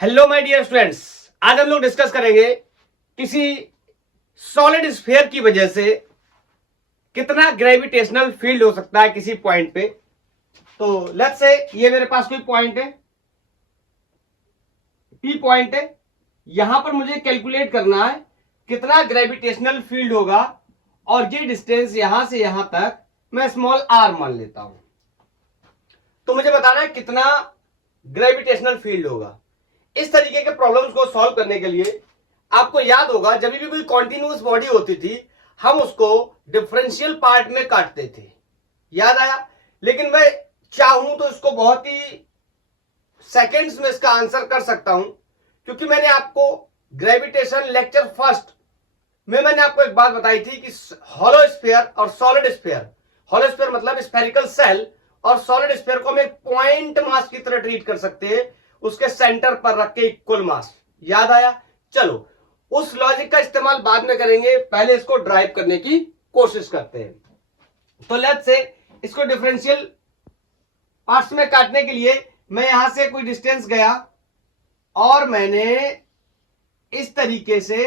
Hello my dear students, आज हम लोग डिस्कस करेंगे किसी सॉलिड स्फीयर की वजह से कितना ग्रेविटेशनल फील्ड हो सकता है किसी पॉइंट पे। तो लेट्स से ये मेरे पास कोई पॉइंट है, पी पॉइंट है। यहां पर मुझे कैलकुलेट करना है कितना ग्रेविटेशनल फील्ड होगा और ये डिस्टेंस यहां से यहां तक मैं स्मॉल आर मान लेता हूं। तो मुझे बताना है कितना ग्रेविटेशनल फील्ड होगा। इस तरीके के प्रॉब्लम्स को सॉल्व करने के लिए आपको याद होगा जब भी कोई कॉन्टिन्यूअस बॉडी होती थी हम उसको डिफरेंशियल पार्ट में काटते थे, याद आया। लेकिन मैं चाहूं तो इसको बहुत ही सेकंड्स में इसका आंसर कर सकता हूं, क्योंकि मैंने आपको ग्रेविटेशन लेक्चर फर्स्ट में मैंने आपको एक बात बताई थी कि हॉलो स्फीयर और सॉलिड स्फीयर, हॉलो स्फीयर मतलब स्फेरिकल सेल और सॉलिड स्फीयर को हम एक पॉइंट मास की तरह ट्रीट कर सकते हैं, उसके सेंटर पर रख के इक्वल मास। याद आया? चलो उस लॉजिक का इस्तेमाल बाद में करेंगे, पहले इसको ड्राइव करने की कोशिश करते हैं। तो लेट्स से इसको डिफरेंशियल पार्ट्स में काटने के लिए मैं यहां से कोई डिस्टेंस गया और मैंने इस तरीके से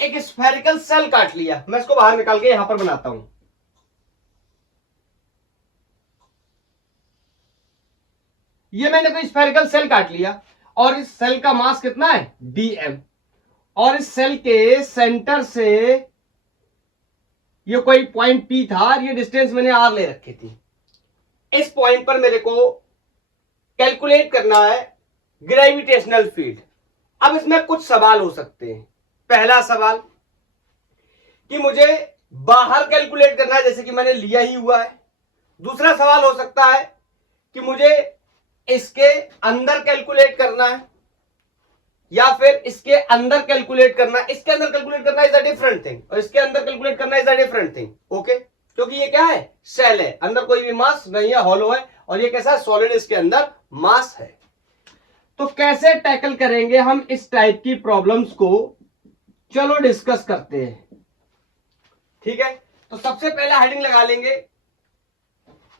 एक स्फेरिकल सेल काट लिया। मैं इसको बाहर निकाल के यहां पर बनाता हूं। ये मैंने कोई स्फेरिकल सेल काट लिया और इस सेल का मास कितना है dm, और इस सेल के सेंटर से ये कोई पॉइंट P था और ये डिस्टेंस मैंने r ले रखी थी। इस पॉइंट पर मेरे को कैलकुलेट करना है ग्रेविटेशनल फील्ड। अब इसमें कुछ सवाल हो सकते हैं। पहला सवाल कि मुझे बाहर कैलकुलेट करना है, जैसे कि मैंने लिया ही हुआ है। दूसरा सवाल हो सकता है कि मुझे इसके अंदर कैलकुलेट करना है या फिर इसके अंदर कैलकुलेट करना है। इसके अंदर कैलकुलेट करना इज अ डिफरेंट थिंग और इसके अंदर कैलकुलेट करना is a different thing. Okay, क्योंकि ये क्या है, सेल है, अंदर कोई भी मास नहीं है, हॉलो है, और ये कैसा है, सॉलिड, इसके अंदर मास है। तो कैसे टैकल करेंगे हम इस टाइप की प्रॉब्लम्स को, चलो डिस्कस करते हैं। ठीक है, तो सबसे पहला हेडिंग लगा लेंगे।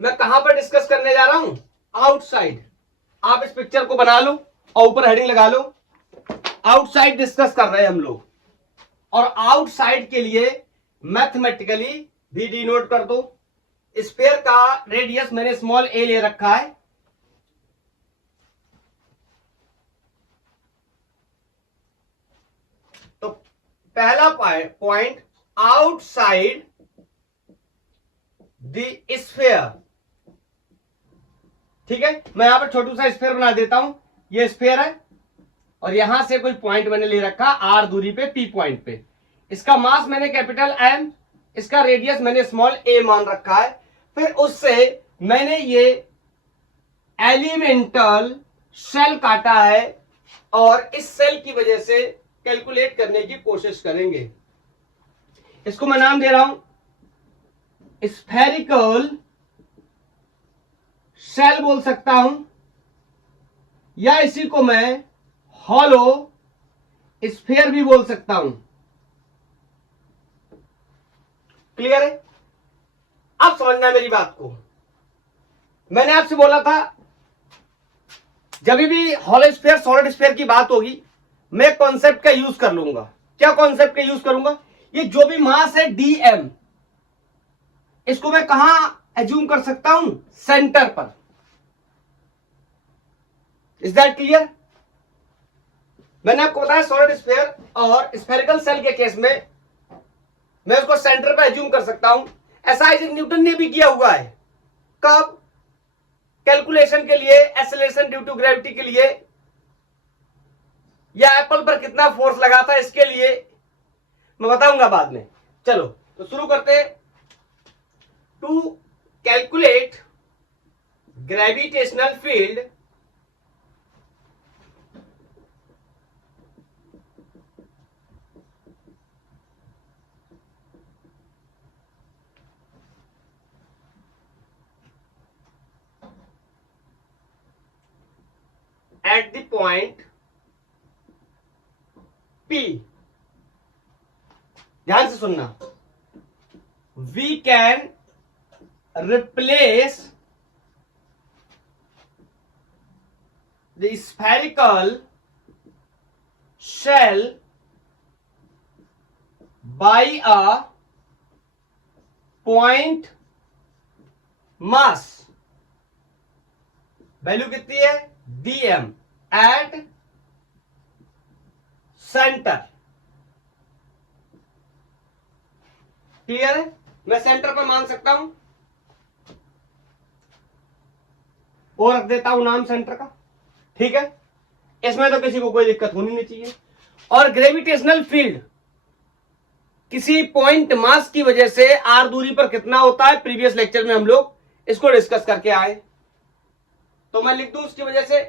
मैं कहां पर डिस्कस करने जा रहा हूं, आउटसाइड। आप इस पिक्चर को बना लो और ऊपर हेडिंग लगा लो, आउटसाइड डिस्कस कर रहे हैं हम लोग। और आउटसाइड के लिए मैथमेटिकली भी डिनोट कर दो। स्फीयर का रेडियस मैंने स्मॉल ए ले रखा है। तो पहला पॉइंट आउटसाइड द स्फीयर। ठीक है, मैं यहां पर छोटू सा स्फीयर बना देता हूं। ये स्फीयर है और यहां से कोई पॉइंट मैंने ले रखा आर दूरी पे, पी पॉइंट पे। इसका मास मैंने कैपिटल एम, इसका रेडियस मैंने स्मॉल ए मान रखा है। फिर उससे मैंने ये एलिमेंटल सेल काटा है और इस सेल की वजह से कैलकुलेट करने की कोशिश करेंगे। इसको मैं नाम दे रहा हूं स्फेरिकल सेल बोल सकता हूं, या इसी को मैं हॉलो स्फीयर भी बोल सकता हूं। क्लियर है? अब समझना मेरी बात को। मैंने आपसे बोला था जब भी हॉलो स्फीयर सॉलिड स्फीयर की बात होगी मैं कॉन्सेप्ट का यूज कर लूंगा। क्या कॉन्सेप्ट का यूज करूंगा? ये जो भी मास है dm, इसको मैं कहां एज्यूम कर सकता हूं, सेंटर पर। Is that clear? मैंने आपको बताया सॉलिड स्फीयर और स्फेरिकल सेल के केस में मैं उसको सेंटर पर एज्यूम कर सकता हूं। ऐसा आइजैक न्यूटन ने भी किया हुआ है। कब? कैलकुलेशन के लिए, एक्सेलरेशन ड्यू टू ग्रेविटी के लिए, या एप्पल पर कितना फोर्स लगा था इसके लिए मैं बताऊंगा बाद में। चलो तो शुरू करते हैं। To calculate gravitational field, at the point P, ध्यान से सुनना, we can replace the spherical shell by a point mass, value कितनी है dm एट सेंटर। क्लियर है? मैं सेंटर पर मान सकता हूं और रख देता हूं नाम सेंटर का, ठीक है, इसमें तो किसी को कोई दिक्कत होनी नहीं चाहिए। और ग्रेविटेशनल फील्ड किसी पॉइंट मास की वजह से आर दूरी पर कितना होता है, प्रीवियस लेक्चर में हम लोग इसको डिस्कस करके आए। तो मैं लिख दूं उसकी वजह से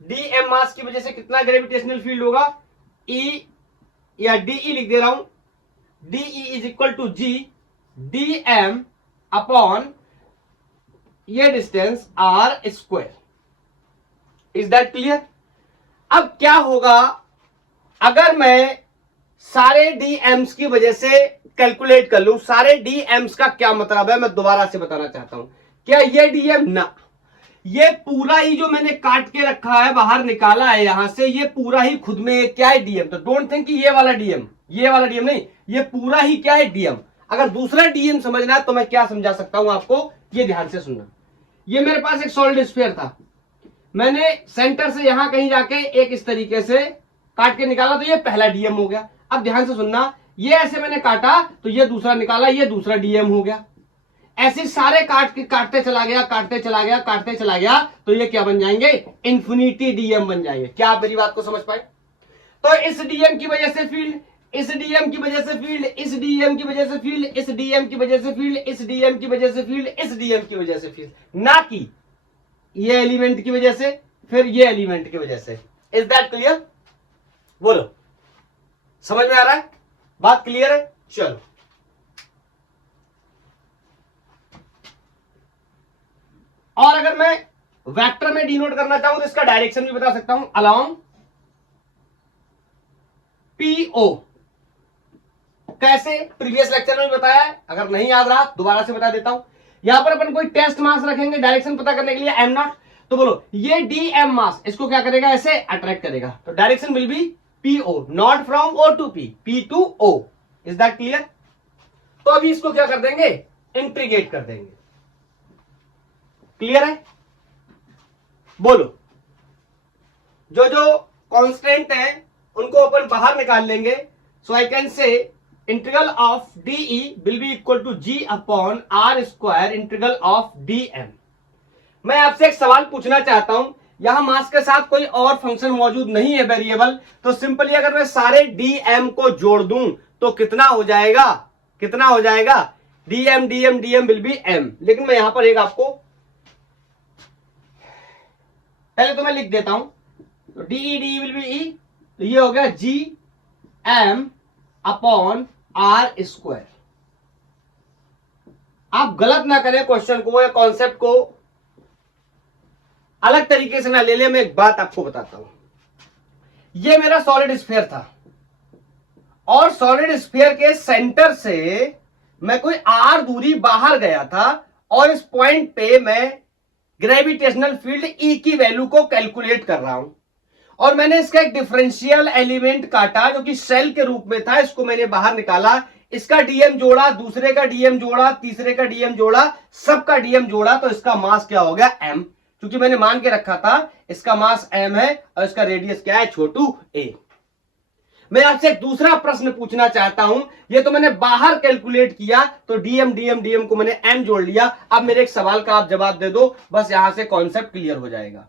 डीएम मास की वजह से कितना ग्रेविटेशनल फील्ड होगा, ई या डीई लिख दे रहा हूं, DE is equal to G DM upon ये distance R square. Is that clear? अब क्या होगा अगर मैं सारे डीएम्स की वजह से कैलकुलेट कर लूं। सारे डीएम्स का क्या मतलब है मैं दोबारा से बताना चाहता हूं। क्या ये डीएम ना, ये पूरा ही जो मैंने काट के रखा है बाहर निकाला है यहां से, ये पूरा ही खुद में क्या है डीएम। तो डोंट थिंक कि ये वाला डीएम नहीं, ये पूरा ही क्या है डीएम। अगर दूसरा डीएम समझना है तो मैं क्या समझा सकता हूं आपको, ये ध्यान से सुनना। ये मेरे पास एक सॉलिड स्फीयर था, मैंने सेंटर से यहां कहीं जाके एक इस तरीके से काट के निकाला, तो ये पहला डीएम हो गया। अब ध्यान से सुनना, ये ऐसे मैंने काटा तो ये दूसरा निकाला, ये दूसरा डीएम हो गया। ऐसे सारे काटते चला गया तो ये क्या बन जाएंगे, इन्फिनिटी डीएम बन जाएंगे। क्या आप मेरी बात को समझ पाए? तो इस डीएम की वजह से फील्ड, इस डीएम की वजह से फील्ड, इस डीएम की वजह से फील्ड, इस डीएम की वजह से फील्ड, इस डीएम की वजह से फील्ड, इस डीएम की वजह से फील्ड, ना कि ये एलिमेंट की वजह से फिर ये एलिमेंट की वजह से। Is that clear? बोलो, समझ में आ रहा है? बात क्लियर है? चलो, और अगर मैं वेक्टर में डिनोट करना चाहूं तो इसका डायरेक्शन भी बता सकता हूं, अलोंग पीओ। कैसे? प्रीवियस लेक्चर में बताया है, अगर नहीं याद रहा दोबारा से बता देता हूं। यहां पर अपन कोई टेस्ट मास रखेंगे डायरेक्शन पता करने के लिए एम नॉट, तो बोलो ये डी एम मास इसको क्या करेगा, ऐसे अट्रैक्ट करेगा, तो direction will be PO, not from O to P, P to O. Is that clear? तो अभी इसको क्या कर देंगे, इंटीग्रेट कर देंगे। क्लियर है? बोलो, जो जो कांस्टेंट है उनको अपन बाहर निकाल लेंगे। So I can say integral of DE will be equal to G upon R square integral of DM. मैं आपसे एक सवाल पूछना चाहता हूं, यहां मास के साथ कोई और फंक्शन मौजूद नहीं है वेरिएबल, तो सिंपली अगर मैं सारे डीएम को जोड़ दूं तो कितना हो जाएगा, कितना हो जाएगा, DM DM DM will be M. लेकिन मैं यहां पर एक आपको पहले तो मैं लिख देता हूं, तो DE D will be E, तो ये हो गया G M upon R square. आप गलत ना करें क्वेश्चन को या कॉन्सेप्ट को अलग तरीके से ना ले ले। मैं एक बात आपको बताता हूं, ये मेरा सॉलिड स्फीयर था और सॉलिड स्फीयर के सेंटर से मैं कोई आर दूरी बाहर गया था और इस पॉइंट पे मैं ग्रेविटेशनल फील्ड ई की वैल्यू को कैलकुलेट कर रहा हूं और मैंने इसका एक डिफरेंशियल एलिमेंट काटा जो कि सेल के रूप में था, इसको मैंने बाहर निकाला, इसका डीएम जोड़ा, दूसरे का डीएम जोड़ा, तीसरे का डीएम जोड़ा, सबका डीएम जोड़ा, तो इसका मास क्या हो गया, एम। क्योंकि मैंने मान के रखा था इसका मास एम है और इसका रेडियस क्या है, छोटू ए। मैं आपसे एक दूसरा प्रश्न पूछना चाहता हूं, ये तो मैंने बाहर कैलकुलेट किया, तो डीएम डीएम डीएम को मैंने एम जोड़ लिया। अब मेरे एक सवाल का आप जवाब दे दो, बस यहां से कॉन्सेप्ट क्लियर हो जाएगा।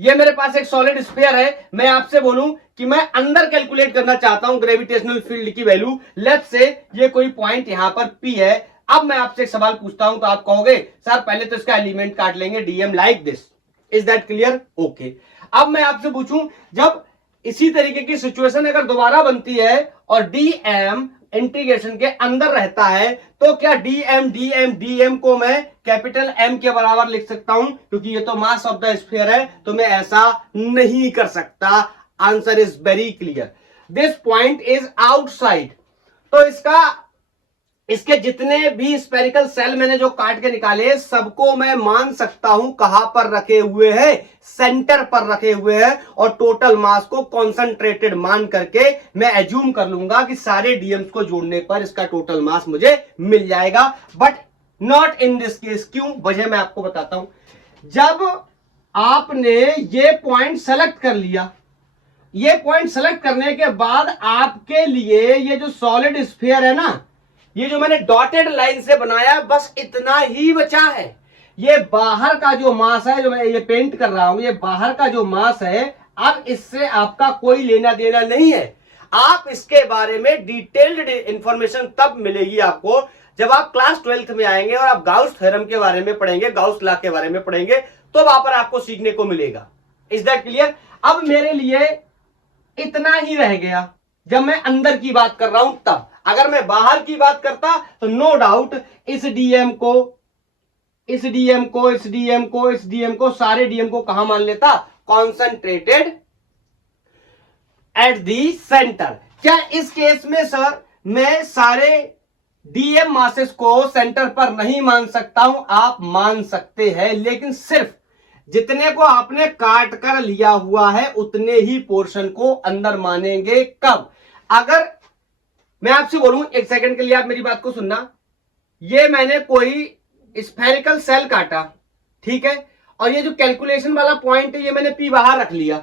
ये मेरे पास एक सॉलिड स्फीयर है, मैं आपसे बोलूं कि मैं अंदर कैलकुलेट करना चाहता हूं ग्रेविटेशनल फील्ड की वैल्यू, लेट्स से ये कोई पॉइंट यहां पर पी है। अब मैं आपसे एक सवाल पूछता हूं तो आप कहोगे सर पहले तो इसका एलिमेंट काट लेंगे DM like this. Is that clear? Okay. अब मैं आपसे पूछूं, जब इसी तरीके की सिचुएशन अगर दोबारा बनती है और डीएम इंटीग्रेशन के अंदर रहता है, तो क्या डीएम डीएम डीएम को मैं कैपिटल एम के बराबर लिख सकता हूं? क्योंकि ये तो मास ऑफ द स्फीयर है, तो मैं ऐसा नहीं कर सकता। Answer is very clear, this point is outside. तो इसका इसके जितने भी स्फेरिकल सेल मैंने जो काट के निकाले सबको मैं मान सकता हूं कहां पर रखे हुए हैं, सेंटर पर रखे हुए हैं, और टोटल मास को कॉन्सेंट्रेटेड मान करके मैं एज्यूम कर लूंगा कि सारे डीएम्स को जोड़ने पर इसका टोटल मास मुझे मिल जाएगा। But not in this case. क्यों? वजह मैं आपको बताता हूं। जब आपने ये पॉइंट सेलेक्ट कर लिया, ये पॉइंट सेलेक्ट करने के बाद आपके लिए ये जो सॉलिड स्फीयर है ना, ये जो मैंने डॉटेड लाइन से बनाया, बस इतना ही बचा है। ये बाहर का जो मास है, जो मैं ये पेंट कर रहा हूं, ये बाहर का जो मास है, अब इससे आपका कोई लेना देना नहीं है। आप इसके बारे में डिटेल्ड इंफॉर्मेशन तब मिलेगी आपको जब आप क्लास 12th में आएंगे और आप गाउस थ्योरम के बारे में पढ़ेंगे, गाउस लॉ के बारे में पढ़ेंगे, तो वहां पर आपको सीखने को मिलेगा। Is that clear? अब मेरे लिए इतना ही रह गया जब मैं अंदर की बात कर रहा हूं तब। अगर मैं बाहर की बात करता तो नो डाउट इस डीएम को, इस डीएम को, इस डीएम को, इस डीएम को, सारे डीएम को कहां मान लेता? Concentrated at the centre. क्या इस केस में सर मैं सारे डीएम मासेस को सेंटर पर नहीं मान सकता हूं? आप मान सकते हैं, लेकिन सिर्फ जितने को आपने काट कर लिया हुआ है उतने ही पोर्शन को अंदर मानेंगे। कब? अगर मैं आपसे बोलूं, एक सेकंड के लिए आप मेरी बात को सुनना, ये मैंने कोई स्फेरिकल सेल काटा, ठीक है, और ये जो कैलकुलेशन वाला पॉइंट है ये मैंने पी बाहर रख लिया,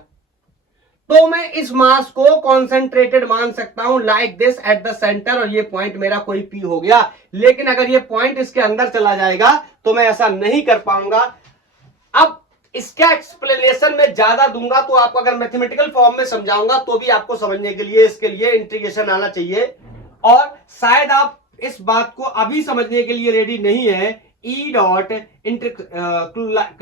तो मैं इस मास को कॉन्सेंट्रेटेड मान सकता हूं like this at the centre, और ये पॉइंट मेरा कोई पी हो गया। लेकिन अगर ये पॉइंट इसके अंदर चला जाएगा तो मैं ऐसा नहीं कर पाऊंगा। अब इसका एक्सप्लेनेशन में ज्यादा दूंगा तो आपको, अगर मैथमेटिकल फॉर्म में समझाऊंगा तो भी आपको समझने के लिए इसके लिए इंटीग्रेशन आना चाहिए, और शायद आप इस बात को अभी समझने के लिए रेडी नहीं है। E dot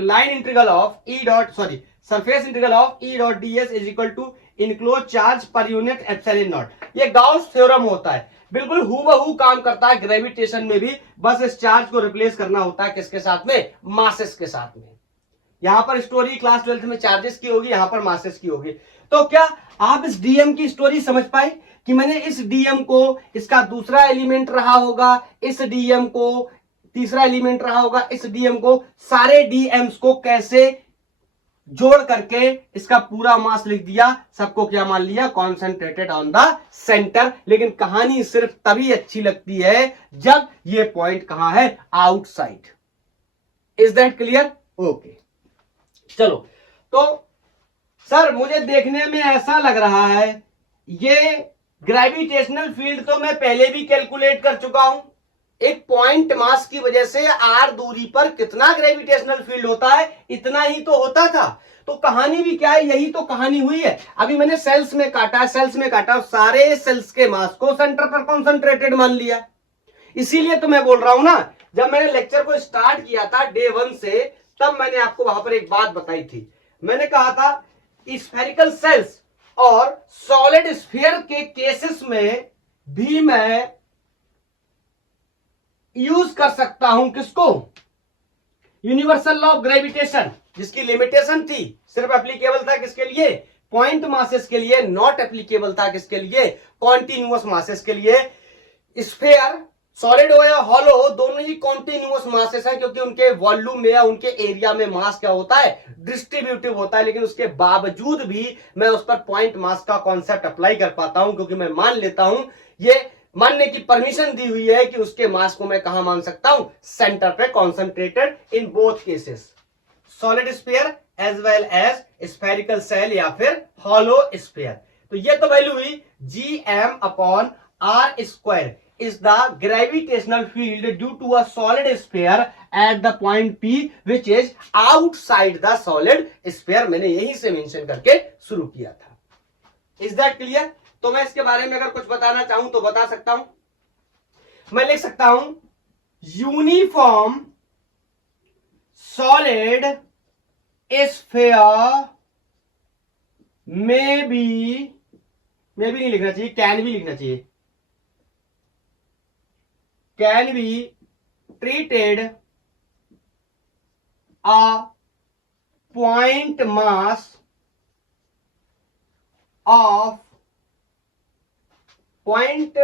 line integral of E dot sorry surface integral of E dot D S is equal to enclose charge per unit epsilon naught. ये गाउस थ्योरम होता है, बिल्कुल हूबहू काम करता है ग्रेविटेशन में भी, बस इस चार्ज को रिप्लेस करना होता है किसके साथ में? मासेस के साथ में। यहां पर स्टोरी क्लास 12th में चार्जेस की होगी, यहां पर मासेस की होगी। तो क्या आप इस डीएम की स्टोरी समझ पाए कि मैंने इस डीएम को, इसका दूसरा एलिमेंट रहा होगा, इस डीएम को तीसरा एलिमेंट रहा होगा, इस डीएम को, सारे डीएम्स को कैसे जोड़ करके इसका पूरा मास लिख दिया, सबको क्या मान लिया? Concentrated on the centre. लेकिन कहानी सिर्फ तभी अच्छी लगती है जब ये पॉइंट कहां है? Outside. Is that clear? Okay, चलो। तो सर मुझे देखने में ऐसा लग रहा है ये ग्रेविटेशनल फील्ड तो मैं पहले भी कैलकुलेट कर चुका हूं। एक पॉइंट मास की वजह से आर दूरी पर कितना ग्रेविटेशनल फील्ड होता है, इतना ही तो होता था। तो कहानी भी क्या है? यही तो कहानी हुई है। अभी मैंने सेल्स में काटा, सेल्स में काटा, सारे सेल्स के मास को सेंटर पर कॉन्सेंट्रेटेड मान लिया। इसीलिए तो मैं बोल रहा हूं ना, जब मैंने लेक्चर को स्टार्ट किया था डे 1 से, तब मैंने आपको वहां पर एक बात बताई थी। मैंने कहा था स्फेरिकल सेल्स और सॉलिड स्फीयर के केसेस में भी मैं यूज कर सकता हूं किसको? यूनिवर्सल लॉ ऑफ ग्रेविटेशन, जिसकी लिमिटेशन थी, सिर्फ एप्लीकेबल था किसके लिए? पॉइंट मासेस के लिए, नॉट एप्लीकेबल था किसके लिए? कॉन्टिन्यूअस मासेस के लिए। स्फीयर सॉलिड हो या हॉलो हो, दोनों ही कॉन्टिन्यूअस मासेस हैं, क्योंकि उनके वॉल्यूम में या उनके एरिया में मास क्या होता है? डिस्ट्रीब्यूटिव होता है। लेकिन उसके बावजूद भी मैं उस पर पॉइंट मास का कॉन्सेप्ट अप्लाई कर पाता हूं, क्योंकि मैं मान लेता हूं, ये मानने की परमिशन दी हुई है कि उसके मास को मैं कहां मान सकता हूं? सेंटर पे concentrated in both cases, solid sphere as well as spherical shell या फिर हॉलो स्फीयर। तो ये तो वैल्यू हुई Gm/r² is the gravitational field due to a solid sphere at the point P which is outside the solid sphere। मैंने यहीं से mention करके शुरू किया था। Is that clear? तो मैं इसके बारे में अगर कुछ बताना चाहूं तो बता सकता हूं। मैं लिख सकता हूं यूनिफॉर्म सॉलिड स्फीयर में भी नहीं लिखना चाहिए, कैन भी लिखना चाहिए, can be treated a point mass of point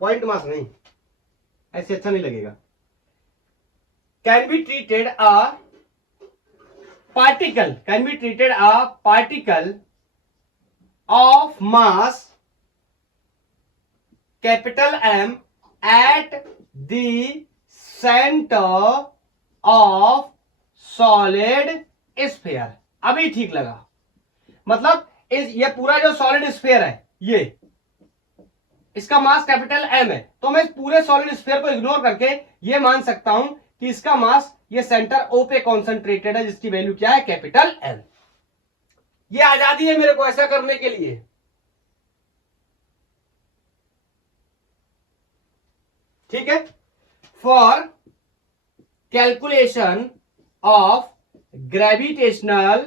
point mass नहीं, ऐसे अच्छा नहीं लगेगा। Can be treated a particle of mass capital M at the center of solid sphere। अभी ठीक लगा, मतलब ये पूरा जो सॉलिड स्फीयर है, ये इसका मास कैपिटल M है, तो मैं इस पूरे सॉलिड स्फीयर को इग्नोर करके ये मान सकता हूं कि इसका मास ये सेंटर O पे कॉन्सेंट्रेटेड है, जिसकी वैल्यू क्या है, कैपिटल M। ये आजादी है मेरे को ऐसा करने के लिए। ठीक है। For calculation of gravitational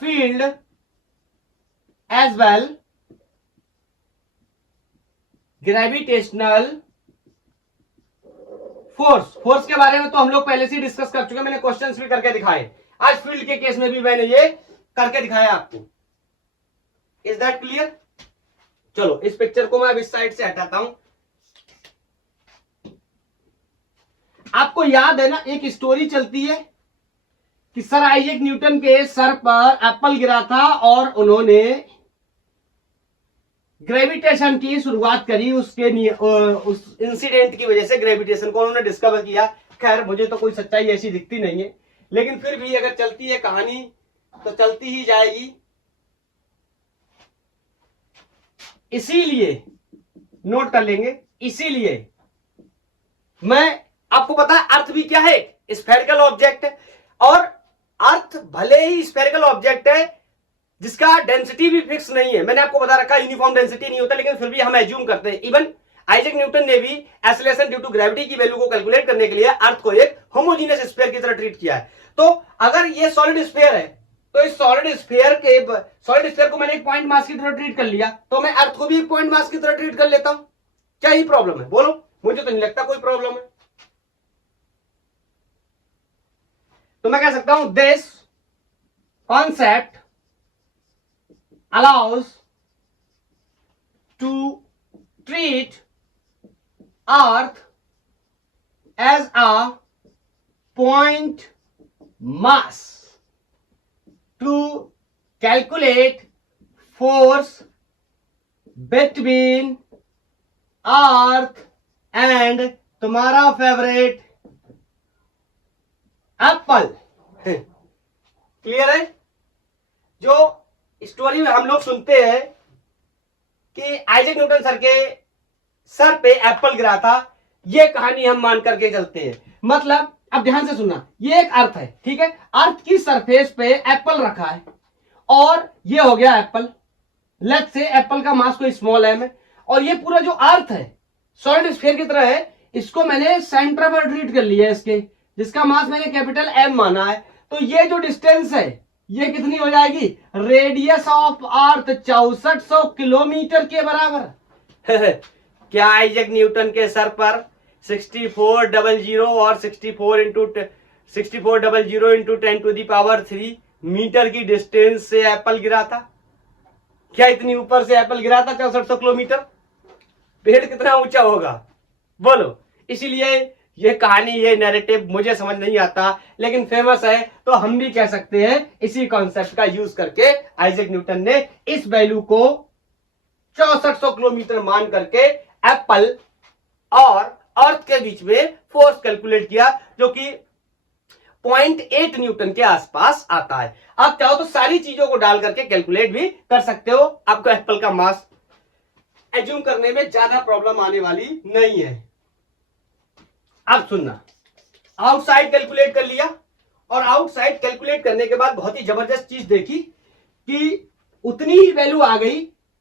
field as well gravitational force के बारे में तो हम लोग पहले से डिस्कस कर चुके हैं, मैंने क्वेश्चंस भी करके दिखाए। आज फील्ड के केस में भी मैंने ये करके दिखाया आपको। Is that clear? चलो इस पिक्चर को मैं अब इस साइड से हटाता हूं। आपको याद है ना, एक स्टोरी चलती है कि सर आइजैक न्यूटन के सर पर एप्पल गिरा था और उन्होंने ग्रेविटेशन की शुरुआत करी, उस इंसिडेंट की वजह से ग्रेविटेशन को उन्होंने डिस्कवर किया। खैर मुझे तो कोई सच्चाई ऐसी दिखती नहीं है, लेकिन फिर भी अगर चलती है कहानी तो चलती ही जाएगी। इसीलिए नोट कर लेंगे, इसीलिए मैं आपको पता है अर्थ भी क्या है, स्फेरिकल ऑब्जेक्ट है। और अर्थ भले ही स्फेरिकल ऑब्जेक्ट है जिसका डेंसिटी भी फिक्स नहीं है, मैंने आपको बता रखा यूनिफॉर्म डेंसिटी नहीं होता, लेकिन फिर भी हम एज्यूम करते हैं। इवन आइजैक न्यूटन ने भी एक्सेलरेशन ड्यू टू ग्रेविटी की वैल्यू को कैलकुलेट करने के लिए अर्थ को एक होमोजीनियस स्फीयर की तरह ट्रीट किया है। तो अगर ये सॉलिड स्फीयर है तो इस सॉलिड स्फीयर को मैंने एक पॉइंट मास की तरह ट्रीट कर लिया, तो मैं अर्थ को भी एक पॉइंट मास की तरह ट्रीट कर लेता हूं। क्या ही प्रॉब्लम है बोलो? मुझे तो नहीं लगता कोई प्रॉब्लम है। तो मैं कह सकता हूं this concept allows to treat earth as a point mass to calculate force between earth and तुम्हारा फेवरेट एप्पल। क्लियर है? जो स्टोरी में हम लोग सुनते हैं कि आइजैक न्यूटन सर के सर पे एप्पल गिरा था, ये कहानी हम मान करके चलते हैं। मतलब अब ध्यान से सुनना, ये एक अर्थ है, ठीक है, अर्थ की सरफेस पे एप्पल रखा है और ये हो गया एप्पल। लेट्स से एप्पल का मास कोई स्मॉल एम है और ये पूरा जो अर्थ है सॉलिड स्फीयर की तरह है, इसको मैंने सेंटर पर ट्रीट कर लिया है इसके, जिसका मास मैंने कैपिटल एम माना है। तो ये जो डिस्टेंस है ये कितनी हो जाएगी? रेडियस ऑफ अर्थ 6400 किलोमीटर के बराबर। क्या आइजैक न्यूटन के सर पर 6400 और 6400 इंटू 10⁻³ मीटर की डिस्टेंस से एप्पल गिरा था? क्या इतनी ऊपर से एप्पल गिरा था 6400 किलोमीटर? पेड़ कितना ऊंचा होगा बोलो? इसीलिए ये कहानी, ये नैरेटिव मुझे समझ नहीं आता, लेकिन फेमस है तो हम भी कह सकते हैं। इसी कॉन्सेप्ट का यूज करके आइजैक न्यूटन ने इस वैल्यू को 6400 किलोमीटर मान करके एप्पल और अर्थ के बीच में फोर्स कैलकुलेट किया, जो कि 0.8 न्यूटन के आसपास आता है। आप चाहो तो सारी चीजों को डाल करके कैलकुलेट भी कर सकते हो, आपको एप्पल का मास एज्यूम करने में ज्यादा प्रॉब्लम आने वाली नहीं है। अब सुनना, आउटसाइड कैलकुलेट कर लिया और आउटसाइड कैलकुलेट करने के बाद बहुत ही जबरदस्त चीज देखी कि उतनी ही वैल्यू आ गई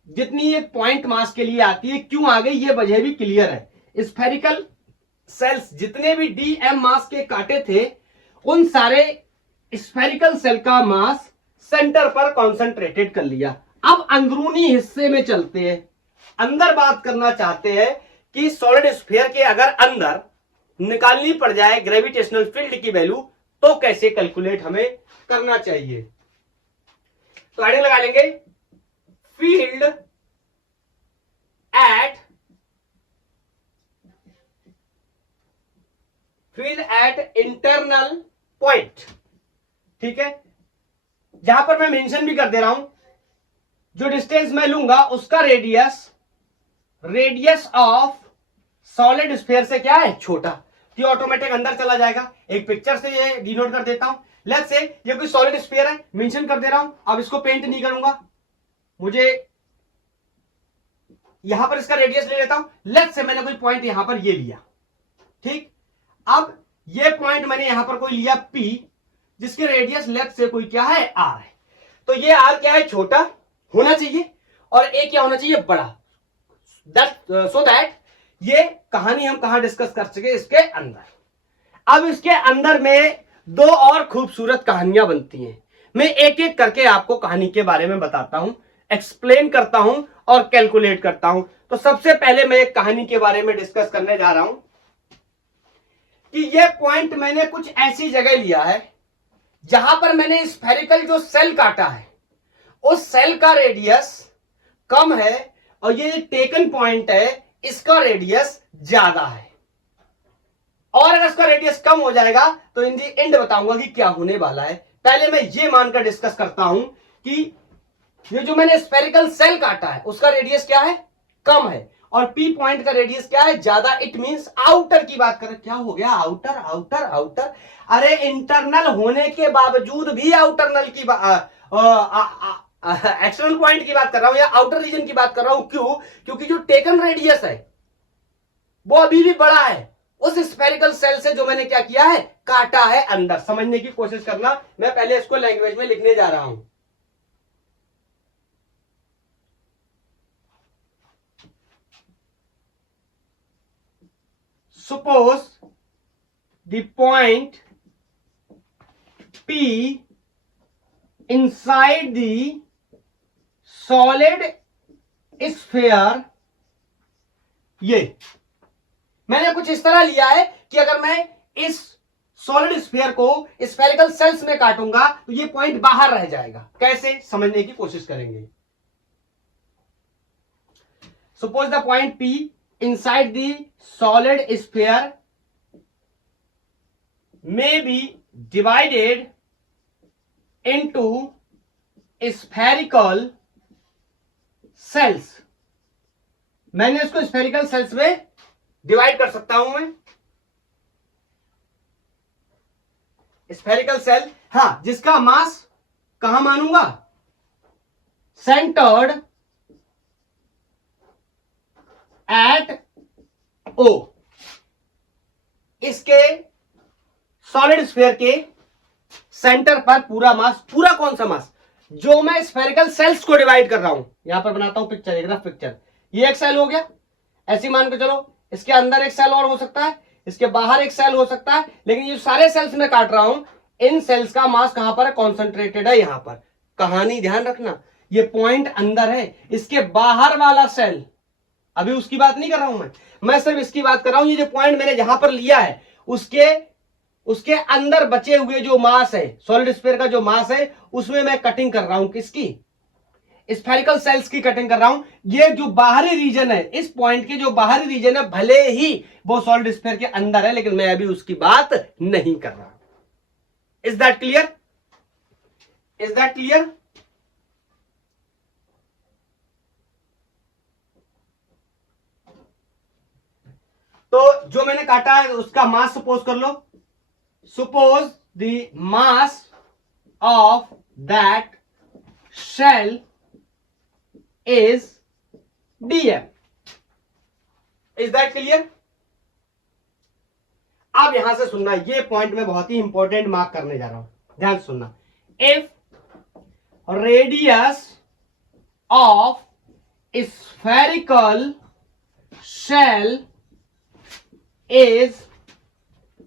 जितनी एक पॉइंट मास के लिए आती है। क्यों आ गई ये वजह भी क्लियर है। स्फेरिकल सेल्स जितने भी डीएम मास के कांटे थे, उन सारे स्फेरिकल सेल का मास सेंटर पर कॉन्सेंट्रेटेड कर लिया। अब अंदरूनी हिस्से में चलते हैं, अंदर बात करना चाहते हैं कि सॉलिड स्फीयर के अगर अंदर निकालनी पड़ जाए ग्रेविटेशनल फील्ड की वैल्यू तो कैसे कैलकुलेट हमें करना चाहिए। तो हेडिंग लगा लेंगे, फील्ड एट इंटरनल पॉइंट, ठीक है, जहां पर मैं मेंशन भी कर दे रहा हूं जो डिस्टेंस मैं लूंगा उसका रेडियस ऑफ सॉलिड स्फीयर से क्या है, छोटा, तो ऑटोमेटिक अंदर चला जाएगा। एक पिक्चर से ये डिनोट कर देता हूं। लेट्स से ये कोई सॉलिड स्फीयर है, मेंशन कर दे रहा हूं। अब इसको पेंट नहीं करूंगा, मुझे यहां पर इसका रेडियस ले लेता हूं। लेट्स से मैंने कोई पॉइंट यहां पर ये लिया, ठीक। अब ये पॉइंट मैंने यहां पर कोई लिया P, जिसके रेडियस लेफ्ट से कोई क्या है, R है। तो ये R क्या है, छोटा होना चाहिए, और A क्या होना चाहिए, बड़ा। सो दैट ये कहानी हम कहां डिस्कस कर सके, इसके अंदर। अब इसके अंदर में दो और खूबसूरत कहानियां बनती हैं। मैं एक एक करके आपको कहानी के बारे में बताता हूं, एक्सप्लेन करता हूं और कैलकुलेट करता हूं। तो सबसे पहले मैं एक कहानी के बारे में डिस्कस करने जा रहा हूं कि ये पॉइंट मैंने कुछ ऐसी जगह लिया है जहां पर मैंने स्फेरिकल जो सेल काटा है उस सेल का रेडियस कम है, और ये टेकन पॉइंट है, इसका रेडियस ज्यादा है। और अगर इसका रेडियस कम हो जाएगा तो इन दी एंड बताऊंगा कि क्या होने वाला है। पहले मैं ये मानकर डिस्कस करता हूं कि ये जो मैंने स्फेरिकल सेल काटा है उसका रेडियस क्या है, कम है, और पी पॉइंट का रेडियस क्या है, ज्यादा। इट मींस आउटर की बात करें, क्या हो गया, आउटर आउटर आउटर। अरे इंटरनल होने के बावजूद भी आउटरनल की एक्सटर्नल पॉइंट की बात कर रहा हूं या आउटर रीजन की बात कर रहा हूं। क्यों? क्योंकि जो टेकन रेडियस है वो अभी भी बड़ा है उस स्फेरिकल सेल से जो मैंने क्या किया है, काटा है अंदर। समझने की कोशिश करना, मैं पहले इसको लैंग्वेज में लिखने जा रहा हूं। Suppose the point P inside the solid sphere, ये मैंने कुछ इस तरह लिया है कि अगर मैं इस सॉलिड स्फीयर को स्फेरिकल सेल्स में काटूंगा तो ये पॉइंट बाहर रह जाएगा। कैसे, समझने की कोशिश करेंगे। Suppose the point P inside the solid sphere may be divided into spherical cells। मैंने इसको स्फेरिकल सेल्स में डिवाइड कर सकता हूं मैं। स्फेरिकल सेल, हां, जिसका मास कहां मानूंगा, सेंटर्ड एट O। इसके सॉलिड स्फीयर के सेंटर पर पूरा मास, पूरा कौन सा मास, जो मैं स्फेरिकल सेल्स को डिवाइड कर रहा हूं। यहां पर बनाता हूं पिक्चर, एक रफ पिक्चर। ये एक सेल हो गया, ऐसी मान के चलो। इसके अंदर एक सेल और हो सकता है, इसके बाहर एक सेल हो सकता है, लेकिन ये सारे सेल्स में काट रहा हूं, इन सेल्स का मास कहां पर है, कॉन्सेंट्रेटेड है यहां पर। कहानी ध्यान रखना, ये पॉइंट अंदर है, इसके बाहर वाला सेल, अभी उसकी बात नहीं कर रहा हूं मैं सिर्फ इसकी बात कर रहा हूं। ये जो पॉइंट मैंने जहां पर लिया है उसके अंदर बचे हुए जो मास है, सॉलिड स्फीयर का जो मास है, उसमें मैं कटिंग कर रहा हूं, किसकी, स्फेरिकल सेल्स की कटिंग कर रहा हूं। ये जो बाहरी रीजन है, इस पॉइंट के जो बाहरी रीजन है, भले ही वो सॉलिड स्फीयर के अंदर है, लेकिन मैं अभी उसकी बात नहीं कर रहा। Is that clear? Is that clear? तो जो मैंने काटा है उसका मास सपोज कर लो। Suppose the mass of that shell is dm। Is that clear? अब यहां से सुनना, ये पॉइंट में बहुत ही इंपॉर्टेंट मार्क करने जा रहा हूं, ध्यान से सुनना। If radius of spherical shell is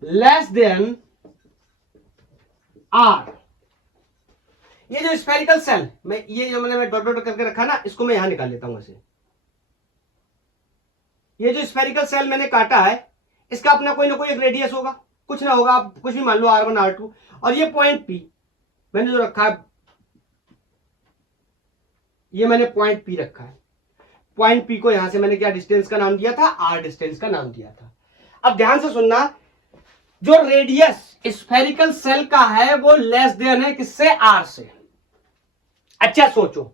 less than r। ये जो स्फेरिकल सेल, ये जो मैंने डॉट डॉट करके रखा ना, इसको मैं यहां निकाल लेता हूं ऐसे। ये जो स्फेरिकल सेल मैंने काटा है, इसका अपना कोई ना कोई एक रेडियस होगा, कुछ ना होगा, आप कुछ भी मान लो, r1 r2, और ये पॉइंट P मैंने जो रखा है, ये मैंने पॉइंट P रखा है। पॉइंट पी को यहां से मैंने क्या डिस्टेंस का नाम दिया था, आर डिस्टेंस का नाम दिया था। अब ध्यान से सुनना, जो रेडियस स्फेरिकल सेल का है वो लेस देन है किससे, आर से। अच्छा सोचो,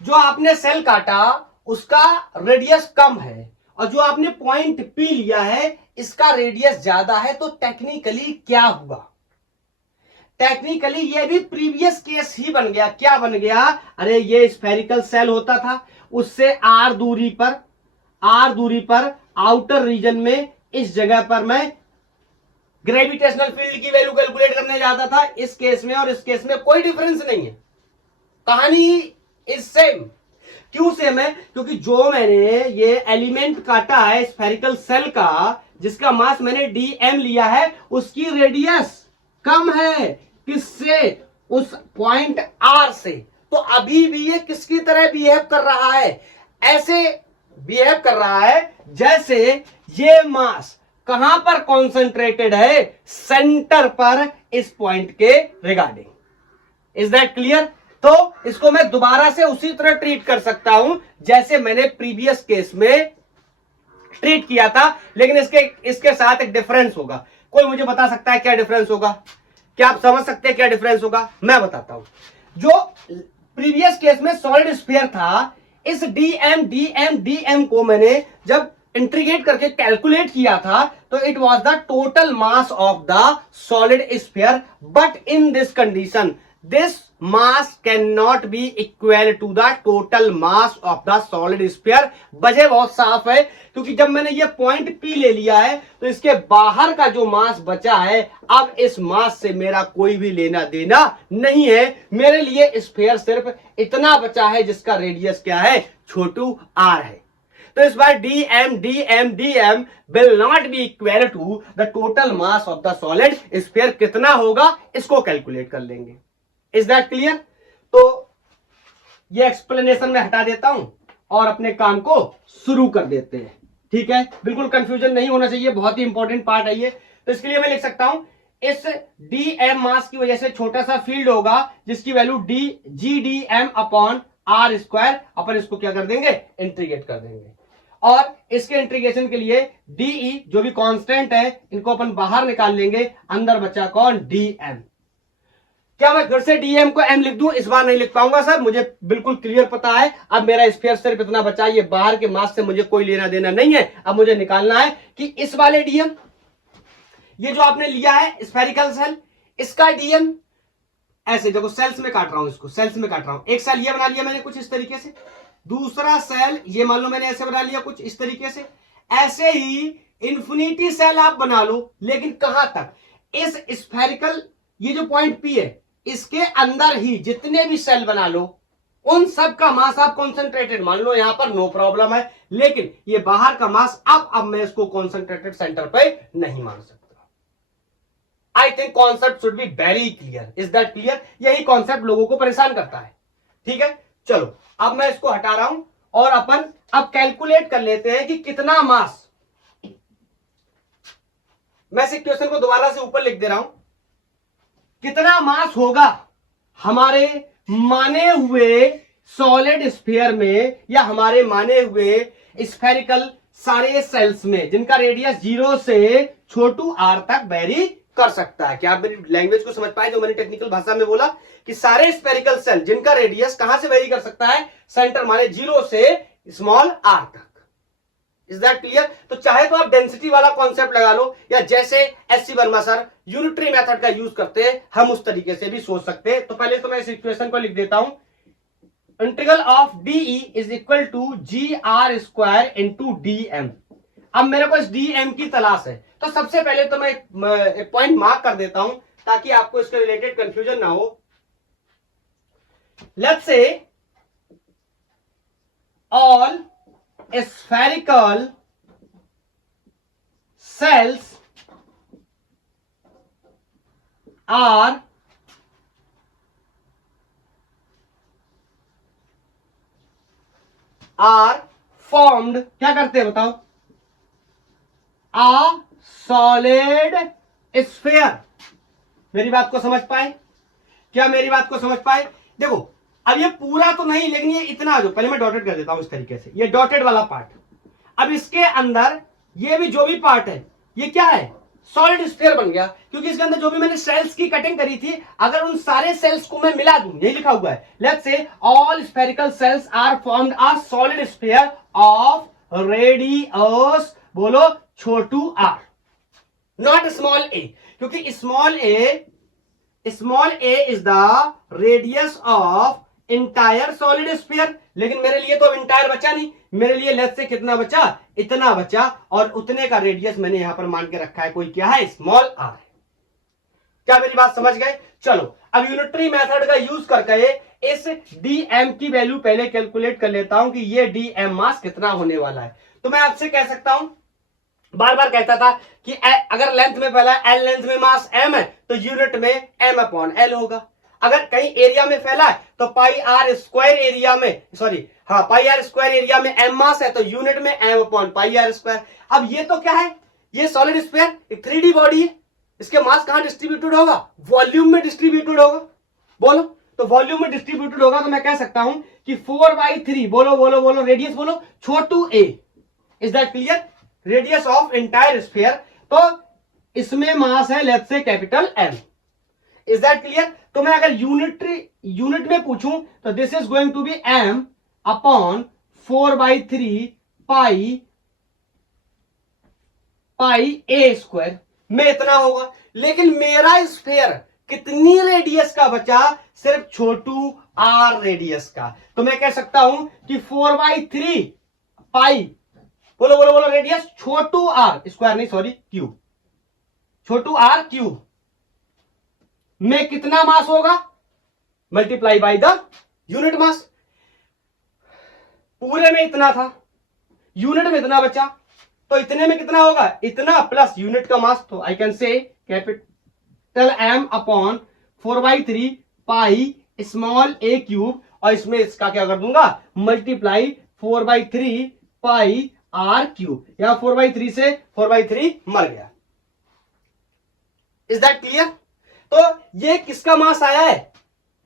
जो आपने सेल काटा उसका रेडियस कम है और जो आपने पॉइंट पी लिया है इसका रेडियस ज्यादा है, तो टेक्निकली क्या हुआ, टेक्निकली ये भी प्रीवियस केस ही बन गया। क्या बन गया, अरे ये स्फेरिकल सेल होता था, उससे आर दूरी पर आउटर रीजन में इस जगह पर मैं ग्रेविटेशनल फील्ड की वैल्यू कैलकुलेट करने जाता था। इस केस में और इस केस में कोई डिफरेंस नहीं है, कहानी इज सेम। क्यों सेम है, क्योंकि जो मैंने ये एलिमेंट काटा है स्फेरिकल सेल का, जिसका मास मैंने dm लिया है, उसकी रेडियस कम है किससे, उस पॉइंट r से। तो अभी भी ये किसकी तरह बिहेव कर रहा है, ऐसे बिहेव कर रहा है जैसे ये मास कहां पर कॉन्सेंट्रेटेड है, सेंटर पर, इस पॉइंट के रिगार्डिंग। Is that clear. तो इसको मैं दोबारा से उसी तरह ट्रीट कर सकता हूं जैसे मैंने प्रीवियस केस में ट्रीट किया था, लेकिन इसके साथ एक डिफरेंस होगा। कोई मुझे बता सकता है क्या डिफरेंस होगा, क्या आप समझ सकते हैं क्या डिफरेंस होगा, मैं बताता हूं। जो प्रीवियस केस में सॉलिड स्फीयर था, इस dm को मैंने जब इंटीग्रेट करके कैलकुलेट किया था तो it was the total mass of the solid sphere, but in this condition this mass cannot be equal to the total mass of the solid sphere। वजह बहुत साफ है, क्योंकि जब मैंने ये पॉइंट P ले लिया है तो इसके बाहर का जो मास बचा है, अब इस मास से मेरा कोई भी लेना देना नहीं है। मेरे लिए स्फीयर सिर्फ इतना बचा है जिसका रेडियस क्या है, छोटू r है। तो इस बार dm will not be equal to the total mass of the solid sphere। कितना होगा इसको कैलकुलेट कर लेंगे। Is that clear. तो ये एक्सप्लेनेशन में हटा देता हूं और अपने काम को शुरू कर देते हैं, ठीक है। बिल्कुल कंफ्यूजन नहीं होना चाहिए, बहुत ही इंपॉर्टेंट पार्ट है ये। तो इसके लिए मैं लिख सकता हूं, इस dm मास की वजह से छोटा सा फील्ड होगा जिसकी value gdm upon r square, अपन इसको क्या कर देंगे, इंटीग्रेट कर देंगे। और इसके इंटीग्रेशन के लिए de जो भी कांस्टेंट है इनको अपन बाहर निकाल लेंगे, अंदर बचा कौन, dm। क्या मैं फिर से dm को m लिख दूं, इस बार नहीं लिख पाऊंगा सर, मुझे बिल्कुल क्लियर पता है। अब मेरा स्फीयर सिर्फ इतना बचा, ये बाहर के मास से मुझे कोई लेना देना नहीं है। अब मुझे निकालना है कि इस वाले dm, ये जो आपने लिया है स्फेरिकल सेल, इसका dm ऐसे देखो, सेल्स में काट रहा हूं इसको, सेल्स में काट रहा हूं। एक सेल ये बना लिया मैंने कुछ इस तरीके से, दूसरा सेल ये मान लो मैंने ऐसे बना लिया कुछ इस तरीके से। ऐसे ही इंफिनिटी सेल आप बना लो, लेकिन कहां तक, इस स्फेरिकल ये जो पॉइंट P है इसके अंदर ही जितने भी सेल बना लो उन सब का मास आप कॉन्सेंट्रेटेड मान लो, यहां पर नो प्रॉब्लम है। लेकिन ये बाहर का मास अब मैं इसको कॉन्सेंट्रेटेड सेंटर पे नहीं मान सकता। I think concept should be very clear. Is that clear. यही कॉन्सेप्ट लोगों को परेशान करता है, ठीक है। चलो अब मैं इसको हटा रहा हूं और अपन अब कैलकुलेट कर लेते हैं कि कितना मास, मैं इस इक्वेशन को दोबारा से ऊपर लिख दे रहा हूं, कितना मास होगा हमारे माने हुए सॉलिड स्फीयर में या हमारे माने हुए स्फेरिकल सारे सेल्स में जिनका रेडियस 0 से छोटू r तक वेरी कर सकता है। क्या आप मेरी लैंग्वेज को समझ पाए, जो मैंने टेक्निकल भाषा में बोला कि सारे स्फेरिकल सेल जिनका रेडियस कहां से वेरी कर सकता है, सेंटर माने 0 से स्मॉल r तक। Is that clear. तो चाहे तो आप डेंसिटी वाला कॉन्सेप्ट लगा लो, या जैसे SC Verma sir unitary method का यूज करते हैं हम उस तरीके से भी सोच सकते हैं। तो पहले तो मैं इस इक्वेशन को लिख देता हूं, integral of DE is equal to gr square into dm। अब मेरे को इस dm की तलाश है, तो सबसे पहले तो मैं एक पॉइंट मार्क कर देता हूं ताकि आपको इसके रिलेटेड कंफ्यूजन ना हो। Let's say all spherical cells are formed, क्या करते हैं बताओ, a solid sphere। मेरी बात को समझ पाए, क्या मेरी बात को समझ पाए। देखो अब ये पूरा तो नहीं, लेकिन ये इतना जो पहले मैं डॉटेड कर देता हूं इस तरीके से, ये डॉटेड वाला पार्ट। अब इसके अंदर ये भी जो भी पार्ट है ये क्या है, सॉलिड स्फीयर बन गया, क्योंकि इसके अंदर जो भी मैंने सेल्स की कटिंग करी थी, अगर उन सारे सेल्स को मैं मिला दूं, यही लिखा हुआ है, let's say all spherical shells are formed a solid sphere of radius, बोलो छोटू आर, नॉट स्मॉल ए, क्योंकि small A is the radius of entire solid sphere, लेकिन मेरे लिए तो इंटायर बचा नहीं, मेरे लिए लेट्स से कितना बचा, इतना बचा, और उतने का रेडियस मैंने यहां पर मान के रखा है, कोई क्या है, स्मॉल आर है। क्या मेरी बात समझ गए? चलो अब यूनिटरी मेथड का यूज करके इस डीएम की वैल्यू पहले कैलकुलेट कर लेता हूं कि ये डीएम मास कितना होने वाला है। तो मैं आपसे कह सकता हूं, बार बार कहता था कि अगर लेंथ में फैला एल, लेंथ में मास एम है, तो यूनिट में एम अपॉन एल होगा। अगर कहीं एरिया में फैला है तो पाई आर स्क्वायर एरिया में, सॉरी हाँ, पाई आर स्क्वायर एरिया में एम मास है, तो यूनिट में M upon pi R square. अब ये तो क्या है, ये सॉलिड स्फीयर एक 3D बॉडी है, इसके मास कहां डिस्ट्रीब्यूटेड होगा, वॉल्यूम में डिस्ट्रीब्यूटेड होगा, बोलो। तो वॉल्यूम में डिस्ट्रीब्यूटेड होगा, तो मैं कह सकता हूं कि 4/3, बोलो बोलो बोलो, रेडियस बोलो, छोटू A, is that clear, radius of entire sphere. तो इसमें मास है let's say capital M, is that clear. तो मैं अगर यूनिट में पूछूं तो this is going to be M upon 4/3 pi A square में इतना होगा। लेकिन मेरा स्फीयर कितनी रेडियस का बचा, सिर्फ छोटू आर रेडियस का। तो मैं कह सकता हूं कि 4/3 पाई, बोलो बोलो बोलो, रेडियस छोटू आर स्क्वायर, नहीं सॉरी क्यूब, छोटू आर क्यूब में कितना मास होगा, multiply by the unit mass. पूरे में इतना था, यूनिट में इतना बचा, तो इतने में कितना होगा, इतना प्लस यूनिट का मास। तो I can say capital M upon 4/3 pi small A cube, और इसमें इसका क्या कर दूंगा, मल्टीप्लाई 4/3 पाई आर क्यूब। यहां 4/3 से 4/3 मर गया, इज दैट क्लियर। तो ये किसका मास आया है,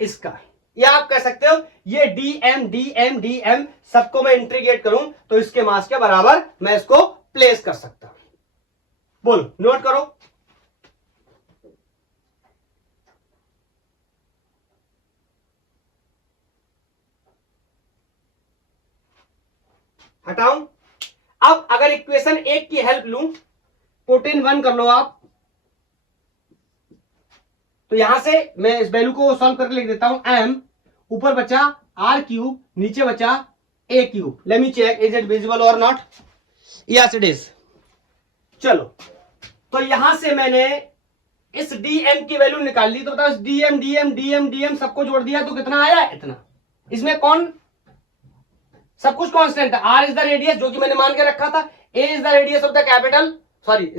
इसका, या आप कह सकते हो ये डीएम डीएम डीएम सबको मैं इंटीग्रेट करूं तो इसके मास के बराबर मैं इसको प्लेस कर सकता हूं। बोलो, नोट करो। हटाऊं। अब अगर इक्वेशन 1 की हेल्प लूं, पुट इन 1 कर लो आप, तो यहां से मैं इस वैल्यू को सॉल्व करके लिख देता हूं, एम ऊपर बचा आर क्यूब, नीचे बचा A cube. Let me check is it visible और नॉट, यस इट इज। चलो, तो यहां से मैंने इस डीएम की वैल्यू निकाल ली, तो बताओ डीएम डीएम डीएम डीएम सबको जोड़ दिया तो कितना आया, इतना। इसमें कौन, सब कुछ कांस्टेंट है, आर इज द रेडियस जो कि मैंने मान के रखा था, A is the radius of the capital, sorry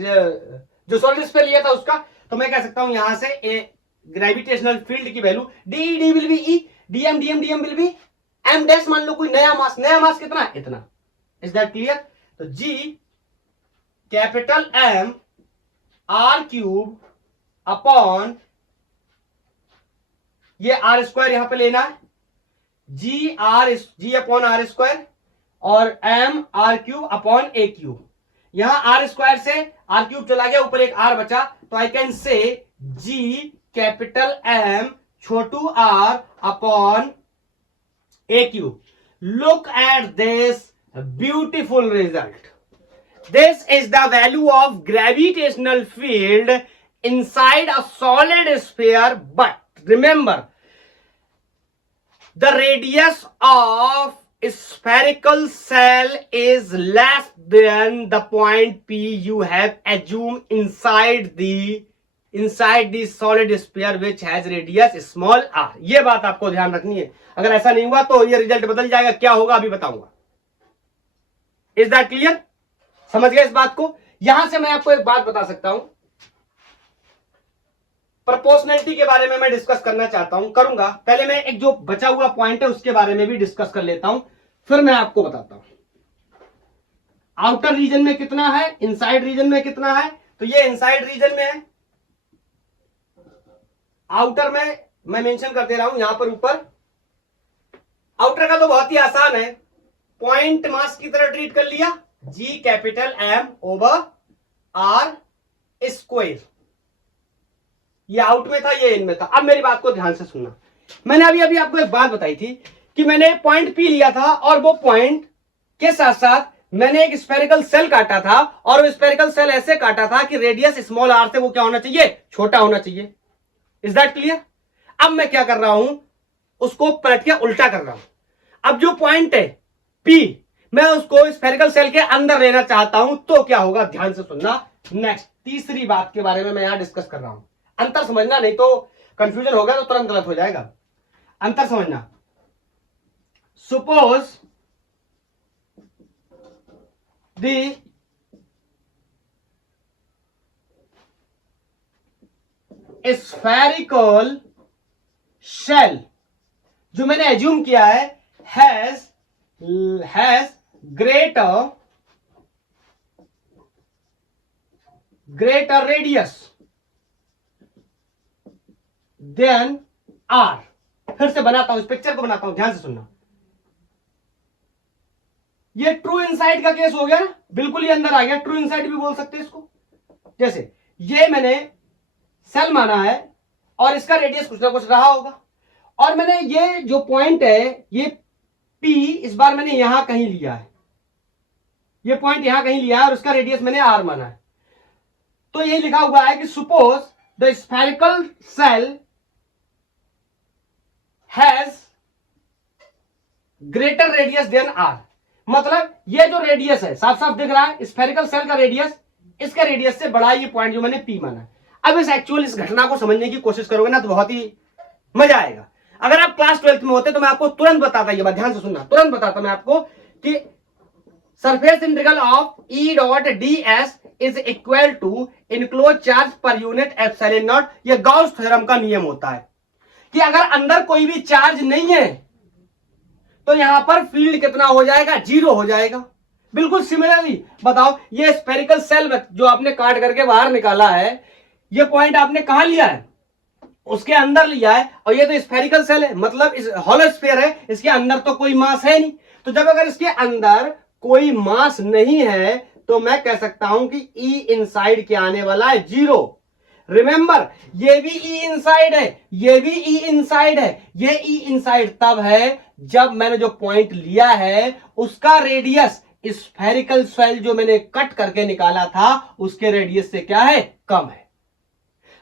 जो सॉलिड स्फीयर लिया था उसका। तो मैं कह सकता हूं यहां से ए ग्रेविटेशनल फील्ड की value D D will be E, DM DM DM will be M dash, मान लो कोई नया मास कितना है, इतना, इज दैट क्लियर। तो G capital M R cube upon, ये आर स्क्वायर यहां पे लेना है, जी अपॉन आर स्क्वायर, और M R cube upon A cube. यहां आर स्क्वायर से आर क्यूब चला गया, ऊपर एक आर बचा, तो I can say G capital M छोटू R upon A cube. Look at this beautiful result, this is the value of gravitational field inside a solid sphere, but remember the radius of a spherical cell is less than the point P you have assumed inside the solid sphere which has radius small r। ये बात आपको ध्यान रखनी है, अगर ऐसा नहीं हुआ तो ये रिजल्ट बदल जाएगा। क्या होगा अभी बताऊंगा, इज दैट क्लियर, समझ गए इस बात को। यहां से मैं आपको एक बात बता सकता हूं, प्रोपोर्शनैलिटी के बारे में मैं डिस्कस करना चाहता हूं, करूंगा। पहले मैं एक जो बचा हुआ पॉइंट है उसके बारे में भी डिस्कस कर लेता हूं, फिर मैं आपको बताता हूं आउटर रीजन में कितना है, इनसाइड रीजन में कितना है। तो ये इनसाइड रीजन में है, आउटर में मैं मेंशन कर दे रहा हूं यहां पर ऊपर आउटर का तो बहुत ही आसान है, पॉइंट मास की तरह ट्रीट कर लिया, G capital M over R square. ये आउट में था, ये इन में था। अब मेरी बात को ध्यान से सुनना, मैंने अभी अभी आपको एक बात बताई थी कि मैंने पॉइंट पी लिया था और वो पॉइंट के साथ साथ मैंने एक स्फेरिकल सेल काटा था, और वो स्फेरिकल सेल ऐसे काटा था कि रेडियस स्मॉल आर से वो क्या होना चाहिए, छोटा होना चाहिए। Is that clear? अब मैं क्या कर रहा हूं, उसको पलट के उल्टा कर रहा हूं। अब जो पॉइंट है पी, मैं उसको स्फेरिकल सेल के अंदर लेना चाहता हूं, तो क्या होगा, ध्यान से सुनना। नेक्स्ट तीसरी बात के बारे में मैं यहां डिस्कस कर रहा हूं, अंतर समझना, नहीं तो कंफ्यूजन होगा तो तुरंत गलत हो जाएगा। अंतर समझना। सपोज द स्फेरिकल शेल, जो मैंने एज्यूम किया है, has greater radius than r। फिर से बनाता हूं, इस पिक्चर को बनाता हूं, ध्यान से सुनना। ये ट्रू इनसाइड का केस हो गया ना, बिल्कुल ही अंदर आ गया, ट्रू इनसाइड भी बोल सकते हैं इसको। जैसे ये मैंने सेल माना है और इसका रेडियस कुछ ना कुछ रहा होगा, और मैंने ये जो पॉइंट है ये P इस बार मैंने यहां कहीं लिया है, ये पॉइंट यहां कहीं लिया है और उसका रेडियस मैंने r माना है। तो ये लिखा हुआ है कि suppose the spherical shell has greater radius than r। मतलब ये जो रेडियस है, साफ साफ दिख रहा है, स्फेरिकल सेल का रेडियस इसका रेडियस से बड़ा, ये पॉइंट जो मैंने P माना है। अब इस घटना को समझने की कोशिश करोगे ना तो बहुत ही मजा आएगा। अगर आप क्लास 12th में होते तो मैं आपको तुरंत बताता, ये बात ध्यान से सुनना, तुरंत बताता मैं आपको कि surface integral of E dot ds is equal to enclose charge per unit epsilon naught. ये गॉस थ्योरम का नियम होता है कि अगर अंदर कोई भी चार्ज नहीं है तो यहां पर फील्ड कितना हो जाएगा, 0 हो जाएगा। बिल्कुल सिमिलरली बताओ, ये स्फेरिकल सेल जो आपने काट करके बाहर निकाला है, ये पॉइंट आपने कहां लिया है, उसके अंदर लिया है, और ये तो स्फेरिकल सेल है, मतलब इस हॉलो स्फीयर है, इसके अंदर तो कोई मास है नहीं। तो जब अगर इसके अंदर कोई मास नहीं है तो मैं कह सकता हूं कि E इनसाइड क्या आने वाला है, 0। रिमेंबर, ये भी E इनसाइड है, ये भी E इनसाइड है। ये E इनसाइड तब है जब मैंने जो पॉइंट लिया है उसका रेडियस स्फेरिकल सेल जो मैंने कट करके निकाला था उसके रेडियस से क्या है, कम है।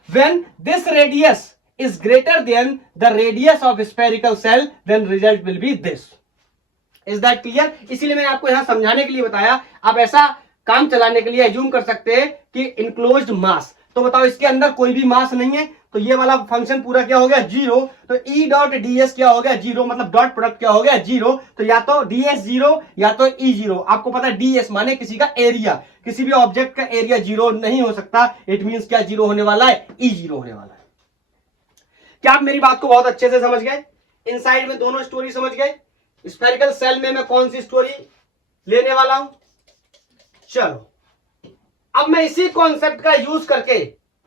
When this radius is greater than the radius of spherical cell, then result will be this. Is that clear? इसीलिए मैंने आपको यहां समझाने के लिए बताया। आप ऐसा काम चलाने के लिए एज्यूम कर सकते हैं कि इनक्लोज्ड मास, तो बताओ इसके अंदर कोई भी मास नहीं है, तो ये वाला फंक्शन पूरा क्या हो गया, 0। तो E डॉट ds क्या हो गया, 0, मतलब डॉट प्रोडक्ट क्या हो गया, 0। तो या तो ds 0 या तो E 0। आपको पता है ds माने किसी का एरिया, किसी भी ऑब्जेक्ट का एरिया 0 नहीं हो सकता। इट मींस क्या 0 होने वाला है, E 0 होने वाला है। क्या आप मेरी बात को बहुत अच्छे से समझ गए? इनसाइड में दोनों स्टोरी समझ गए, स्फेरिकल सेल में मैं कौन सी स्टोरी लेने वाला हूं। चलो अब मैं इसी कॉन्सेप्ट का यूज करके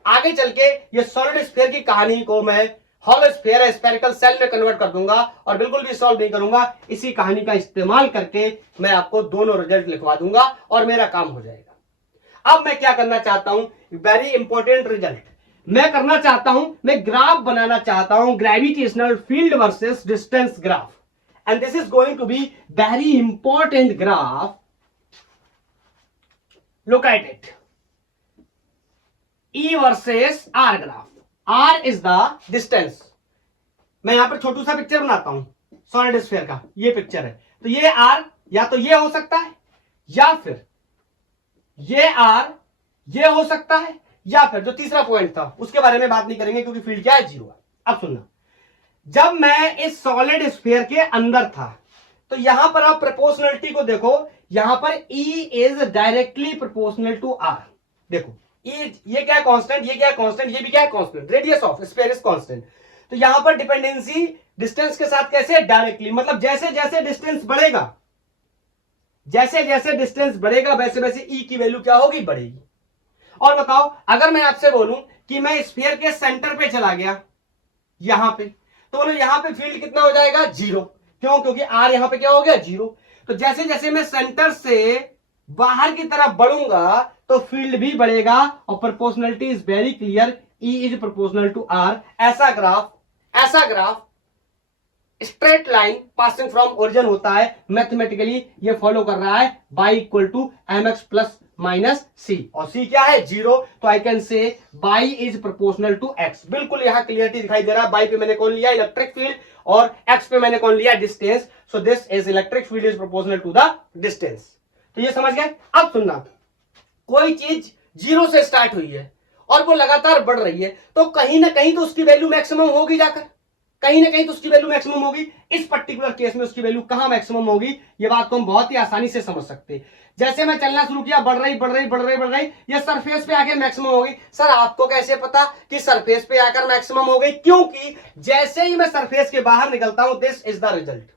आगे चल के ये सॉलिड स्फीयर की कहानी को मैं हॉलो स्फीयर है स्फेरिकल सेल में कन्वर्ट कर दूंगा, और बिल्कुल भी सॉल्व नहीं करूंगा। इसी कहानी का इस्तेमाल करके मैं आपको दोनों रिजल्ट लिखवा दूंगा और मेरा काम हो जाएगा। अब मैं क्या करना चाहता हूं, वेरी इंपॉर्टेंट रिजल्ट मैं करना चाहता हूं, मैं ग्राफ बनाना चाहता हूं, gravitational field versus distance graph, and this is going to be very important graph. Look at it. E versus R graph. R is the distance। मैं यहां पर छोटू सा पिक्चर बनाता हूं सॉलिड स्फीयर का, ये पिक्चर है। तो ये R या तो ये हो सकता है, या फिर ये R ये हो सकता है, या फिर जो तीसरा पॉइंट था उसके बारे में बात नहीं करेंगे क्योंकि फील्ड क्या है, 0 है। अब सुनना, जब मैं इस सॉलिड स्फीयर के अंदर था तो यहां पर आप प्रोपोर्शनलिटी को देखो, यहां पर E is directly proportional to R। देखो E ये क्या है, कांस्टेंट, ये क्या है कांस्टेंट, ये भी क्या है constant, radius of sphere is constant. तो यहां पर डिपेंडेंसी डिस्टेंस के साथ कैसे, डायरेक्टली, मतलब जैसे जैसे डिस्टेंस बढ़ेगा, जैसे जैसे डिस्टेंस बढ़ेगा वैसे वैसे E की वैल्यू क्या होगी, बढ़ेगी। और बताओ अगर मैं आपसे बोलूं कि मैं स्फीयर के सेंटर पे चला गया यहां पे, तो बोलो यहां पे फील्ड कितना हो जाएगा, 0। क्यों? क्योंकि आर यहां पे क्या हो गया? 0। तो जैसे जैसे मैं सेंटर से बाहर की तरफ बढ़ूंगा तो फील्ड भी बढ़ेगा और proportionality is very clear, E is proportional to R. ऐसा graph straight line passing from origin होता है, मैथमेटिकली ये फॉलो कर रहा है Y equal to M X plus minus C, और सी क्या है? 0। तो I can say Y is proportional to X. बिल्कुल यहां क्लियरिटी दिखाई दे रहा है। बाई पे मैंने कौन लिया? इलेक्ट्रिक फील्ड, और एक्स पे मैंने कौन लिया? Distance. So this is electric field is proportional to the distance. तो ये समझ गए? अब सुनना, कोई चीज 0 से स्टार्ट हुई है और वो लगातार बढ़ रही है, तो कहीं ना कहीं तो उसकी वैल्यू मैक्सिमम होगी, जाकर कहीं ना कहीं तो उसकी वैल्यू मैक्सिमम होगी। इस पर्टिकुलर केस में उसकी वैल्यू कहां मैक्सिमम होगी, ये बात को हम बहुत ही आसानी से समझ सकते हैं। जैसे मैं चलना शुरू किया, बढ़ रही, ये सरफेस पे आके मैक्सिमम हो गई। सर आपको कैसे पता कि सरफेस पे आकर मैक्सिमम हो गई? क्योंकि जैसे ही मैं सरफेस के बाहर निकलता हूं, this is the result.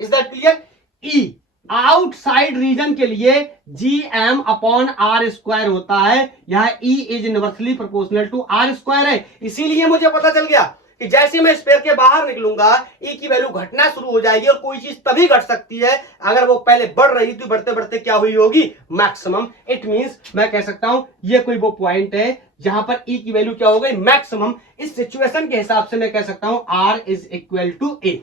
Is that clear? E outside region के लिए GM अपॉन आर स्क्वायर होता है। यहां E is inversely proportional to R square है। इसीलिए मुझे पता चल गया कि जैसे मैं स्फीयर के बाहर निकलूंगा, E की वैल्यू घटना शुरू हो जाएगी, और कोई चीज तभी घट सकती है अगर वो पहले बढ़ रही थी, बढ़ते बढ़ते क्या हुई होगी? मैक्सिमम। इट मींस मैं कह सकता हूं ये कोई वो पॉइंट है जहां पर E की वैल्यू क्या हो गई? मैक्सिमम। इस सिचुएशन के हिसाब से मैं कह सकता हूं R is equal to A।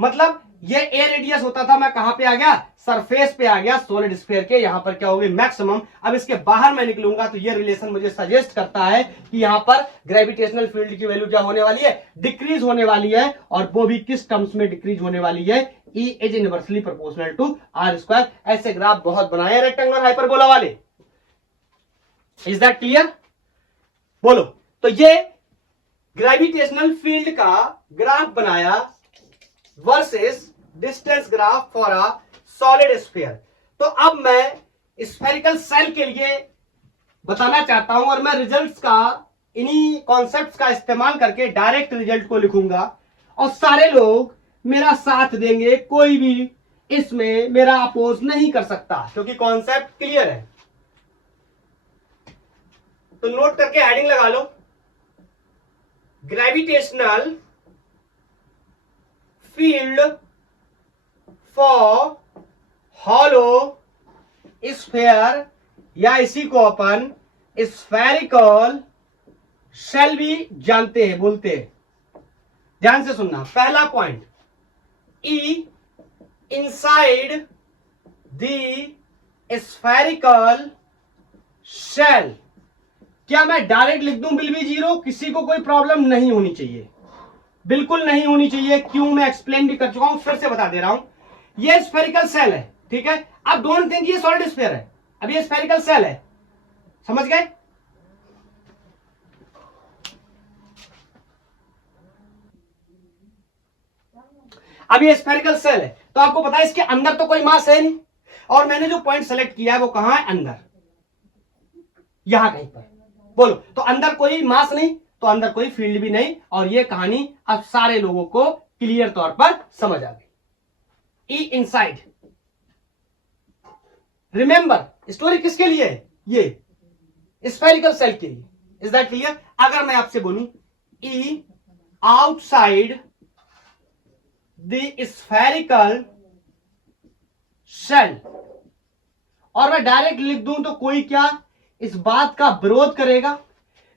मतलब ये ए रेडियस होता था, मैं कहां पे आ गया? सरफेस पे आ गया सॉलिड स्फीयर के, यहां पर क्या होगी? मैक्सिमम। अब इसके बाहर मैं निकलूंगा तो ये रिलेशन मुझे सजेस्ट करता है कि यहां पर ग्रेविटेशनल फील्ड की वैल्यू क्या होने वाली है? डिक्रीज होने वाली है, और वो भी किस टर्म्स में डिक्रीज होने वाली है? E is inversely proportional to R square. ऐसे ग्राफ बहुत बनाए रेक्टेंगुलर हाइपरबोला वाले। Is that clear? बोलो। तो ये ग्रेविटेशनल फील्ड का ग्राफ बनाया versus distance graph for a solid sphere. तो अब मैं स्फेरिकल सेल के लिए बताना चाहता हूं, और मैं रिजल्ट्स का, इन्हीं कॉन्सेप्ट्स का इस्तेमाल करके डायरेक्ट रिजल्ट को लिखूंगा, और सारे लोग मेरा साथ देंगे। कोई भी इसमें मेरा अपोज नहीं कर सकता, क्योंकि कॉन्सेप्ट क्लियर है। तो नोट करके हेडिंग लगा लो, gravitational field for hollow sphere, या इसी को अपन स्फेरिकल सेल भी जानते हैं, बोलते हैं। ध्यान से सुनना, पहला point, E inside the spherical cell. क्या मैं डायरेक्ट लिख दूं बिल भी 0? किसी को कोई प्रॉब्लम नहीं होनी चाहिए, बिल्कुल नहीं होनी चाहिए। क्यों? मैं एक्सप्लेन भी कर चुका हूं, फिर से बता दे रहा हूं। ये स्फेरिकल सेल है, ठीक है? अब डोंट थिंक ये सॉलिड स्फीयर है, अब ये स्फेरिकल सेल है। समझ गए? अब ये स्फेरिकल सेल है, तो आपको पता है इसके अंदर तो कोई मास है नहीं, और मैंने जो पॉइंट सेलेक्ट किया है वो कहां है? अंदर, यहां कहीं पर। बोलो, तो अंदर कोई मास नहीं, तो अंदर कोई फील्ड भी नहीं, और ये कहानी अब सारे लोगों को क्लियर तौर पर समझ आ गई। ई इनसाइड, रिमेंबर स्टोरी किसके लिए है? ये स्फेरिकल सेल के लिए। Is that clear? अगर मैं आपसे बोलूं ई आउटसाइड द स्फेरिकल सेल, और मैं डायरेक्ट लिख दूं, तो कोई क्या इस बात का विरोध करेगा?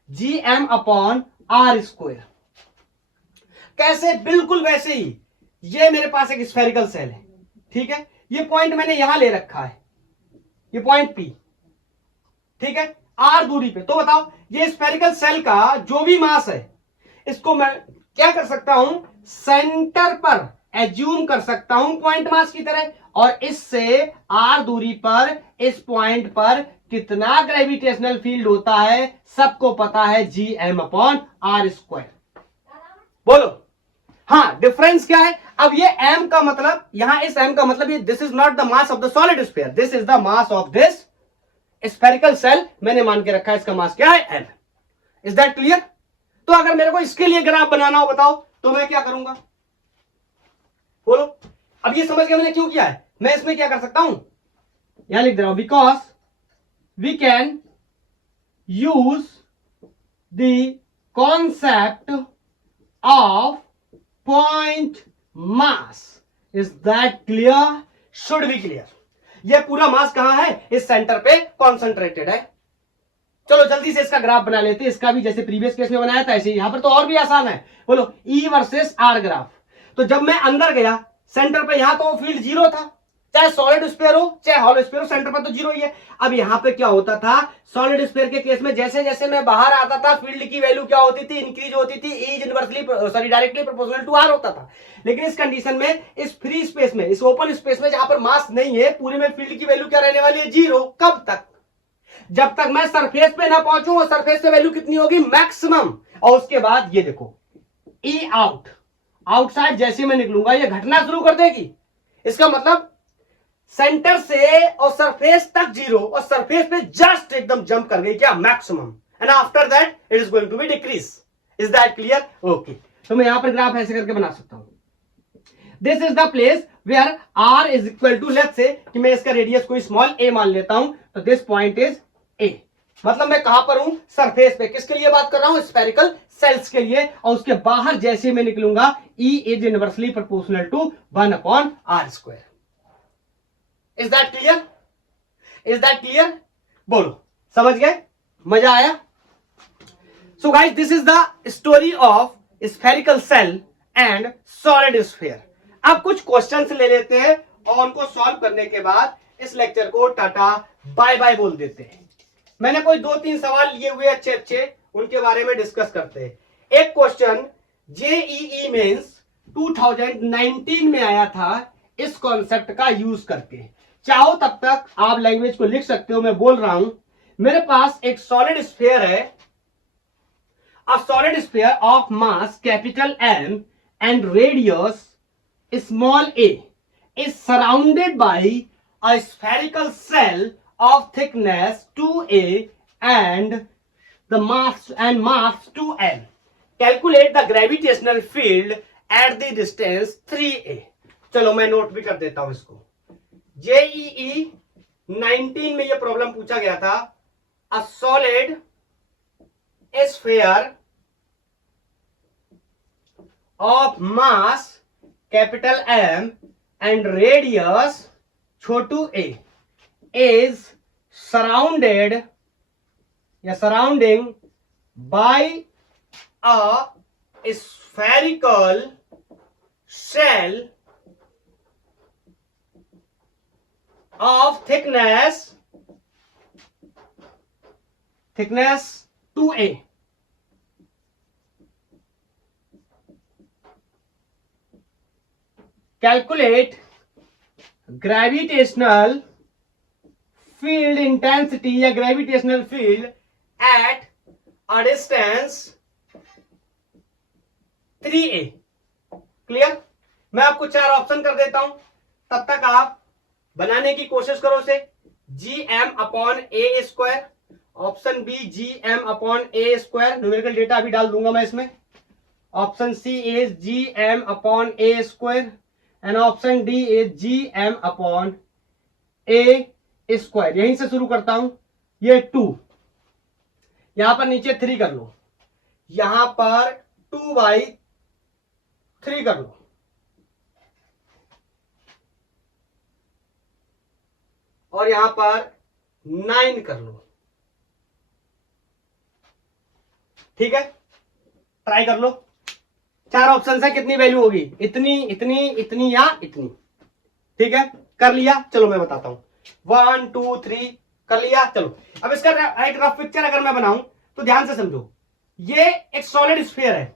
GM upon R square. कैसे? बिल्कुल वैसे ही। ये मेरे पास एक स्फेरिकल सेल है, ठीक है? ये पॉइंट मैंने यहां ले रखा है, ये पॉइंट P, ठीक है, R दूरी पे। तो बताओ, ये स्फेरिकल सेल का जो भी मास है, इसको मैं क्या कर सकता हूं? सेंटर पर एज्यूम कर सकता हूं पॉइंट मास की तरह, और इससे R दूरी पर इस पॉइंट पर कितना ग्रेविटेशनल फील्ड होता है सबको पता है, GM अपॉन आर स्क्वायर। बोलो, हाँ, डिफरेंस क्या है? अब ये M का मतलब, यहां इस M का मतलब, ये this is not the mass of the solid sphere, this is the mass of this spherical shell. मैंने मान के रखा है इसका मास क्या है? M। Is that clear? तो अगर मेरे को इसके लिए ग्राफ बनाना हो, बताओ, तो मैं क्या करूंगा? बोलो। अब ये समझ गया मैंने क्यों किया है? मैं इसमें क्या कर सकता हूं? यहां लिख दे रहा हूं, because we can use the concept of point mass. Is that clear? Should be clear. ये पूरा मास कहां है? इस सेंटर पे कॉन्सेंट्रेटेड है। चलो जल्दी से इसका ग्राफ बना लेते हैं। इसका भी जैसे प्रीवियस केस में बनाया था ऐसे ही यहां पर तो और भी आसान है। बोलो ई वर्सेस आर ग्राफ। तो जब मैं अंदर गया सेंटर पे, यहां तो फील्ड जीरो था, चाहे सॉलिड स्फीयर हो चाहे हॉलो स्फीयर हो, सेंटर पर तो जीरो ही है। अब यहां पे क्या होता था? सॉलिड स्फीयर के केस में जैसे जैसे मैं बाहर आता था फील्ड की वैल्यू क्या होती थी? इंक्रीज होती थी। E inversely sorry directly proportional to R होता था। लेकिन इस कंडीशन में, इस फ्री स्पेस में, इस ओपन स्पेस में जहां पर मास नहीं है, पूरे में फील्ड की वैल्यू क्या रहने वाली है? जीरो। कब तक? जब तक मैं सरफेस पे ना पहुंचूं। और सरफेस पे वैल्यू कितनी होगी? मैक्सिमम। और उसके बाद ये देखो ई आउट, आउटसाइड जैसे मैं निकलूंगा ये घटना शुरू कर देगी। इसका मतलब सेंटर से और सरफेस तक जीरो, और सरफेस पे जस्ट एकदम जंप कर गई क्या? Maximum. And after that it is going to be decrease. Is that clear? Okay. तो मैं यहां पर ग्राफ ऐसे करके बना सकता हूं। This is the place where R is equal to, let's say कि मैं इसका रेडियस कोई स्मॉल ए मान लेता हूं, तो दिस पॉइंट इज ए। मतलब मैं कहां पर हूं? सरफेस पे। किसके लिए बात कर रहा हूं? स्फेरिकल सेल्स के लिए। और उसके बाहर जैसे मैं निकलूंगा E is inversely proportional to 1/r²। Is that clear? Is that clear? बोलो, समझ गए? मजा आया? So guys, this is the story of spherical shell and solid sphere. अब कुछ क्वेश्चंस ले लेते हैं और उनको सॉल्व करने के बाद इस लेक्चर को टाटा बाय बाय बोल देते हैं। मैंने कोई 2-3 सवाल लिए हुए अच्छे अच्छे, उनके बारे में डिस्कस करते हैं। एक क्वेश्चन जेईई मेंस 2019 में आया था इस कॉन्सेप्ट का यूज करके। चाहो तब तक आप लैंग्वेज को लिख सकते हो, मैं बोल रहा हूं। मेरे पास एक सॉलिड स्फीयर है, अ solid sphere of mass capital M and radius small a is surrounded by a spherical shell of thickness 2a and the mass 2m. Calculate the gravitational field at the distance 3a. चलो मैं note भी कर देता हूं इसको। JEE 19 में ये problem पूछा गया था। अ solid sphere of mass capital M and radius Chhotu a is surrounded या surrounding by a spherical shell of thickness 2a. Calculate gravitational field intensity या gravitational field at a distance 3a. Clear? मैं आपको 4 option कर देता हूं, तब तक आप बनाने की कोशिश करो उसे। gm/a², option B gm/a², numerical data अभी डाल दूंगा मैं इसमें। Option C is gm/a² and option D is gm/a²। यहीं से शुरू करता हूं। ये 2, यहां पर नीचे 3 कर लो, यहां पर 2/3 कर लो, और यहां पर 9 कर लो। ठीक है, ट्राई कर लो। 4 ऑप्शन है, कितनी वैल्यू होगी? इतनी, इतनी, इतनी या इतनी। ठीक है, कर लिया? चलो मैं बताता हूं। 1 2 3 कर लिया। चलो अब इसका एक रफ पिक्चर अगर मैं बनाऊं तो ध्यान से समझो। ये एक सॉलिड स्फीयर है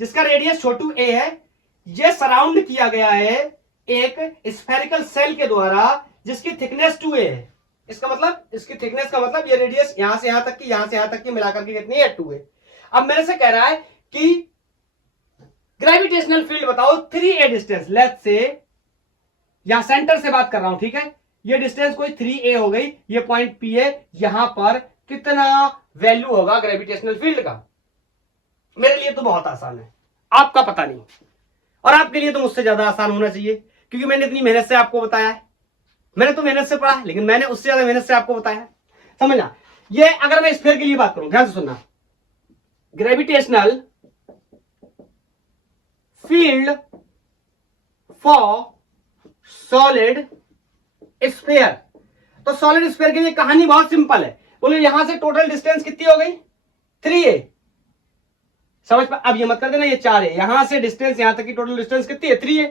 जिसका रेडियस छोटू a है। ये सराउंड किया गया है एक स्फेरिकल सेल के द्वारा जिसकी थिकनेस 2a है। इसका मतलब, इसकी थिकनेस का मतलब ये रेडियस यहां से यहां तक की, यहां से यहां तक की मिलाकर के कितनी है? 2a। अब मेरे से कह रहा है कि ग्रेविटेशनल फील्ड बताओ 3a डिस्टेंस। लेट्स से यहां सेंटर से बात कर रहा हूं, ठीक है? ये डिस्टेंस कोई 3a हो गई, ये पॉइंट p है। यहां पर कितना वैल्यू होगा ग्रेविटेशनल फील्ड का? मेरे लिए तो बहुत आसान है, आपका पता नहीं, और आपके लिए तो मुझसे ज्यादा आसान होना चाहिए क्योंकि मैंने इतनी मेहनत से आपको बताया है। मैंने तो मेहनत से पढ़ा, लेकिन मैंने उससे ज्यादा मेहनत से आपको बताया है। समझना? ये अगर मैं स्फीयर के लिए बात करूं, ध्यान से सुनना। Gravitational field for solid sphere. तो सॉलिड स्फीयर के लिए कहानी बहुत सिंपल है। बोलो यहां से टोटल डिस्टेंस कितनी हो गई 3a। समझ पा, अब ये मत कर देना ये 4a, यहां से डिस्टेंस यहां तक की टोटल डिस्टेंस कितनी है 3a।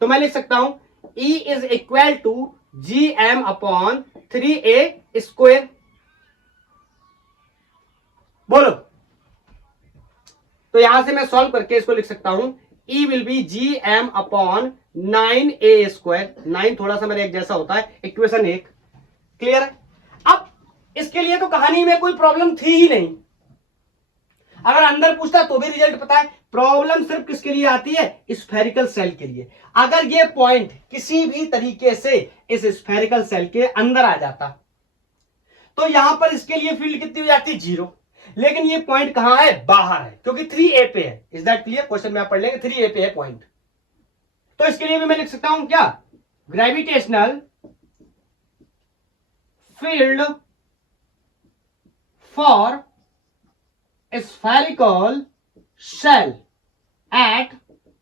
तो मैं लिख सकता हूं E is equal to gm upon 3a square. बोलो, तो यहां से मैं सॉल्व करके इसको लिख सकता हूं E will be gm upon 9a square. 9 थोड़ा सा मेरे एक जैसा होता है, इक्वेशन 1 क्लियर है। अब इसके लिए तो कहानी में कोई प्रॉब्लम थी ही नहीं, अगर अंदर पूछता तो भी रिजल्ट पता है। प्रॉब्लम सिर्फ किसके लिए आती है, स्फेरिकल सेल के लिए। अगर ये पॉइंट किसी भी तरीके से इस स्फेरिकल सेल के अंदर आ जाता तो यहां पर इसके लिए फील्ड कितनी हो जाती 0। लेकिन ये पॉइंट कहां है, बाहर है, क्योंकि 3a पे है। Is that clear? क्वेश्चन में आप पढ़ लेंगे 3a पे है पॉइंट। तो इसके लिए भी मैं लिख सकता हूं क्या, gravitational field for spherical shell at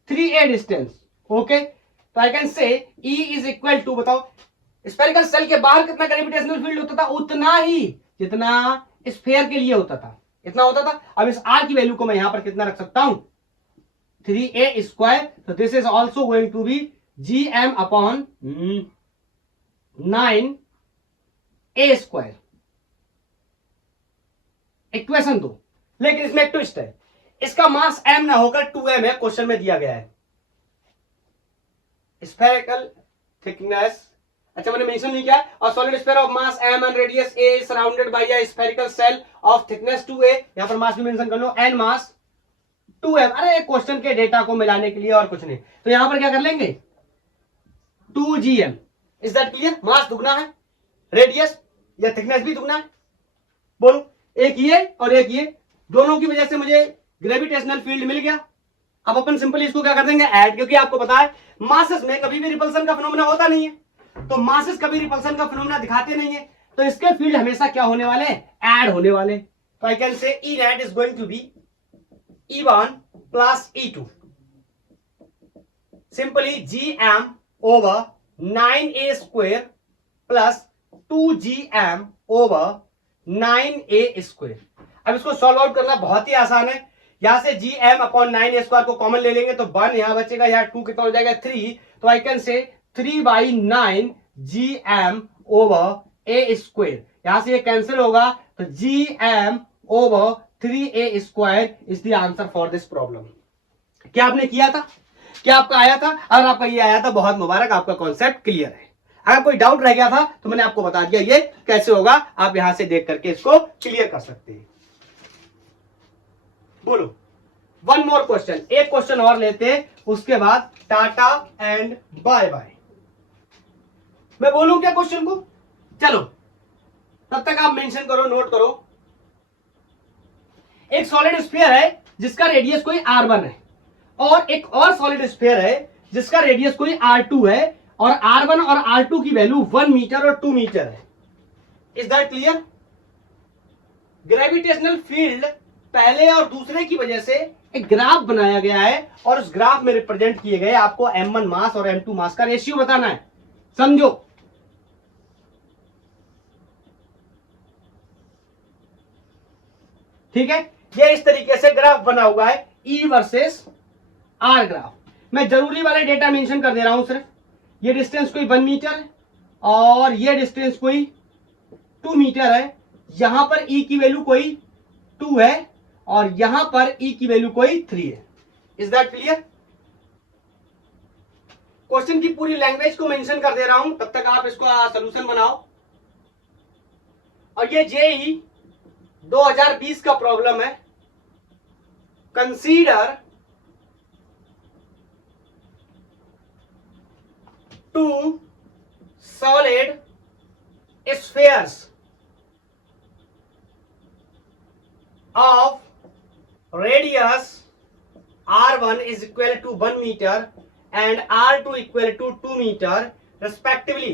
3a distance. Okay, तो I can say E is equal to, बताओ स्फेरिकल सेल के बाहर कितना ग्रेविटेशनल फील्ड होता था, उतना ही जितना स्फीयर के लिए होता था, इतना होता था। अब इस R की वैल्यू को मैं यहां पर कितना रख सकता हूं 3a स्क्वायर। तो this is also going to be gm upon 9a square. Equation 2। लेकिन इसमें एक ट्विस्ट है, इसका मास m ना होकर 2m है, क्वेश्चन में दिया गया है। स्फेरिकल थिकनेस, अच्छा मैंने मेंशन नहीं किया, और solid sphere of mass m and radius a is surrounded by a spherical shell of thickness 2a। यहां पर मास भी मेंशन कर लो, n मास 2m। अरे क्वेश्चन के डेटा को मिलाने के लिए और कुछ नहीं। तो यहां पर क्या कर लेंगे 2gm। Is that clear? मास दुगना है, रेडियस या थिकनेस भी दुगना है। बोलो, एक ये और एक ये, दोनों की वजह से मुझे ग्रेविटेशनल फील्ड मिल गया। अब अपन सिंपली इसको क्या कर देंगे ऐड, क्योंकि आपको पता है मासेस में कभी भी रिपल्सन का फिनोमेना होता नहीं है। तो मासेस कभी रिपल्सन का फिनोमेना दिखाते नहीं है, तो इसके फील्ड हमेशा क्या होने वाले हैं, ऐड होने वाले। तो I can say E net is going to be E1 plus E2, simply gm over 9a square plus 2gm over 9a square. अब इसको सॉल्व आउट करना बहुत ही आसान है। यहां से gm अपॉन 9a स्क्वायर को कॉमन ले लेंगे तो 1 यहां बचेगा, यहां 2 कितना हो जाएगा 3। तो आई कैन से 3/9 gm ओवर a स्क्वायर। यहां से ये कैंसिल होगा, तो gm over 3a square is the answer for this problem. क्या आपने किया था, क्या आपका आया था? अगर आपका ये आया था बहुत मुबारक, आपका कॉन्सेप्ट क्लियर है। अगर कोई डाउट रह गया था तो मैंने आपको बता दिया ये कैसे होगा, आप यहां से देख करके इसको क्लियर कर सकते हैं। बोलो, वन मोर क्वेश्चन, एक क्वेश्चन और लेते हैं, उसके बाद टाटा एंड बाय बाय। मैं बोलूं क्या क्वेश्चन को? चलो तब तक आप मेंशन करो, नोट करो। एक सॉलिड स्फीयर है जिसका रेडियस कोई r1 है, और एक और सॉलिड स्फीयर है जिसका रेडियस कोई r2 है, और r1 और r2 की वैल्यू 1 मीटर और 2 मीटर है। Is that clear? Gravitational field पहले और दूसरे की वजह से एक ग्राफ बनाया गया है, और उस ग्राफ में रिप्रेजेंट किए गए आपको m1 मास और m2 मास का रेशियो बताना है। समझो, ठीक है? ये इस तरीके से ग्राफ बना हुआ है, E वर्सेस R ग्राफ। मैं जरूरी वाले डेटा मेंशन कर दे रहा हूं सिर्फ। ये डिस्टेंस कोई 1 मीटर है और ये डिस्टेंस कोई 2 मीटर है। यहां पर E की वैल्यू कोई 2 है और यहां पर E की वैल्यू कोई 3 है। Is that clear? क्वेश्चन की पूरी लैंग्वेज को मेंशन कर दे रहा हूं, तब तक आप इसको सोल्यूशन बनाओ। और ये JEE 2020 का प्रॉब्लम है। Consider two solid spheres of radius r1 is equal to 1 meter and r2 equal to 2 meter respectively.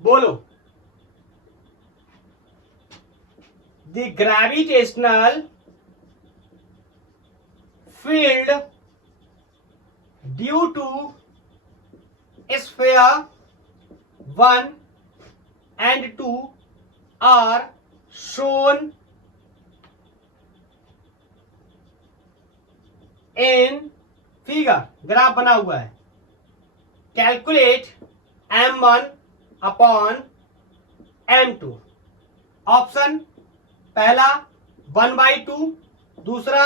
बोलो, the gravitational field due to sphere 1 and 2 are shown in figure. Graph बना हुआ है. Calculate m1 upon m2. Option पहला 1/2, दूसरा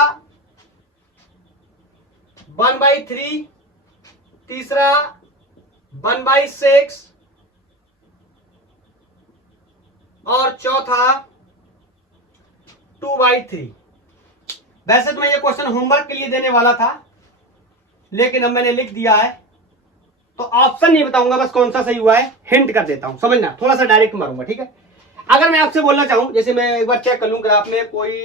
1/3, तीसरा 1/6 और चौथा 2/3. वैसे तो मैं ये क्वेश्चन होमवर्क के लिए देने वाला था, लेकिन अब मैंने लिख दिया है तो ऑप्शन नहीं बताऊंगा, बस कौन सा सही हुआ है हिंट कर देता हूं, समझना, थोड़ा सा डायरेक्ट मारूंगा, ठीक है. अगर मैं आपसे बोलना चाहूं, जैसे मैं एक बार चेक कर लूं ग्राफ में कोई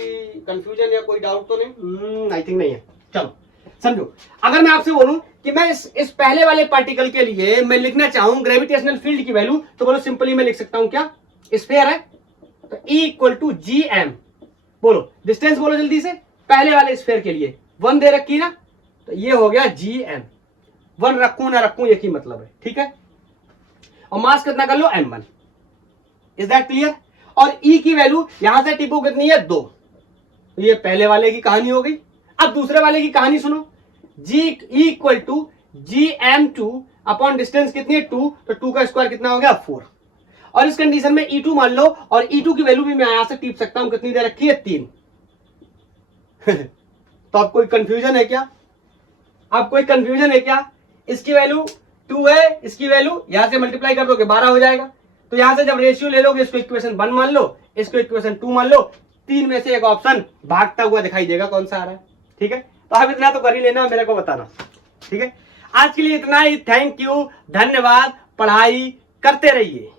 कंफ्यूजन या कोई डाउट तो नहीं, आई थिंक नहीं है. चलो समझो, अगर मैं आपसे बोलूं कि मैं इस पहले वाले पार्टिकल के लिए मैं लिखना चाहूं ग्रेविटेशनल फील्ड की वैल्यू, तो बोलो सिंपली मैं लिख सकता हूं क्या, स्फीयर है तो E = gm. बोलो डिस्टेंस, बोलो जल्दी से, पहले वाले स्फीयर के लिए 1 दे रखी ना, तो ये हो गया gm. 1 रखूं ना रखूं एक ही मतलब है, ठीक है. और मास कितना कर लो, m1. Is that clear. और E की वैल्यू यहां से टिपो कितनी है, 2. तो ये पहले वाले की कहानी हो गई. अब दूसरे वाले की कहानी सुनो. E = gm2 अपॉन डिस्टेंस कितनी है, 2, तो 2 का स्क्वायर कितना हो गया, 4. और इस कंडीशन में E2 मान लो, और E2 की वैल्यू भी मैं यहां से टिप सकता हूं, कितनी दे रखी है, 3. तो अब कोई कंफ्यूजन है क्या, अब कोई कंफ्यूजन है क्या. इसकी वैल्यू 2 है, इसकी वैल्यू यहां से मल्टीप्लाई कर दोगे 12 हो जाएगा. तो यहां से जब रेशियो ले लोगे, इसको इक्वेशन 1 मान लो, इसको इक्वेशन 2 मान लो, 3 में से एक ऑप्शन भागता हुआ दिखाई देगा, कौन सा आ रहा है, ठीक है. तो आप इतना तो कर ही लेना, मेरे को बताना, ठीक है. आज के लिए इतना ही. थैंक यू, धन्यवाद. पढ़ाई करते रहिए.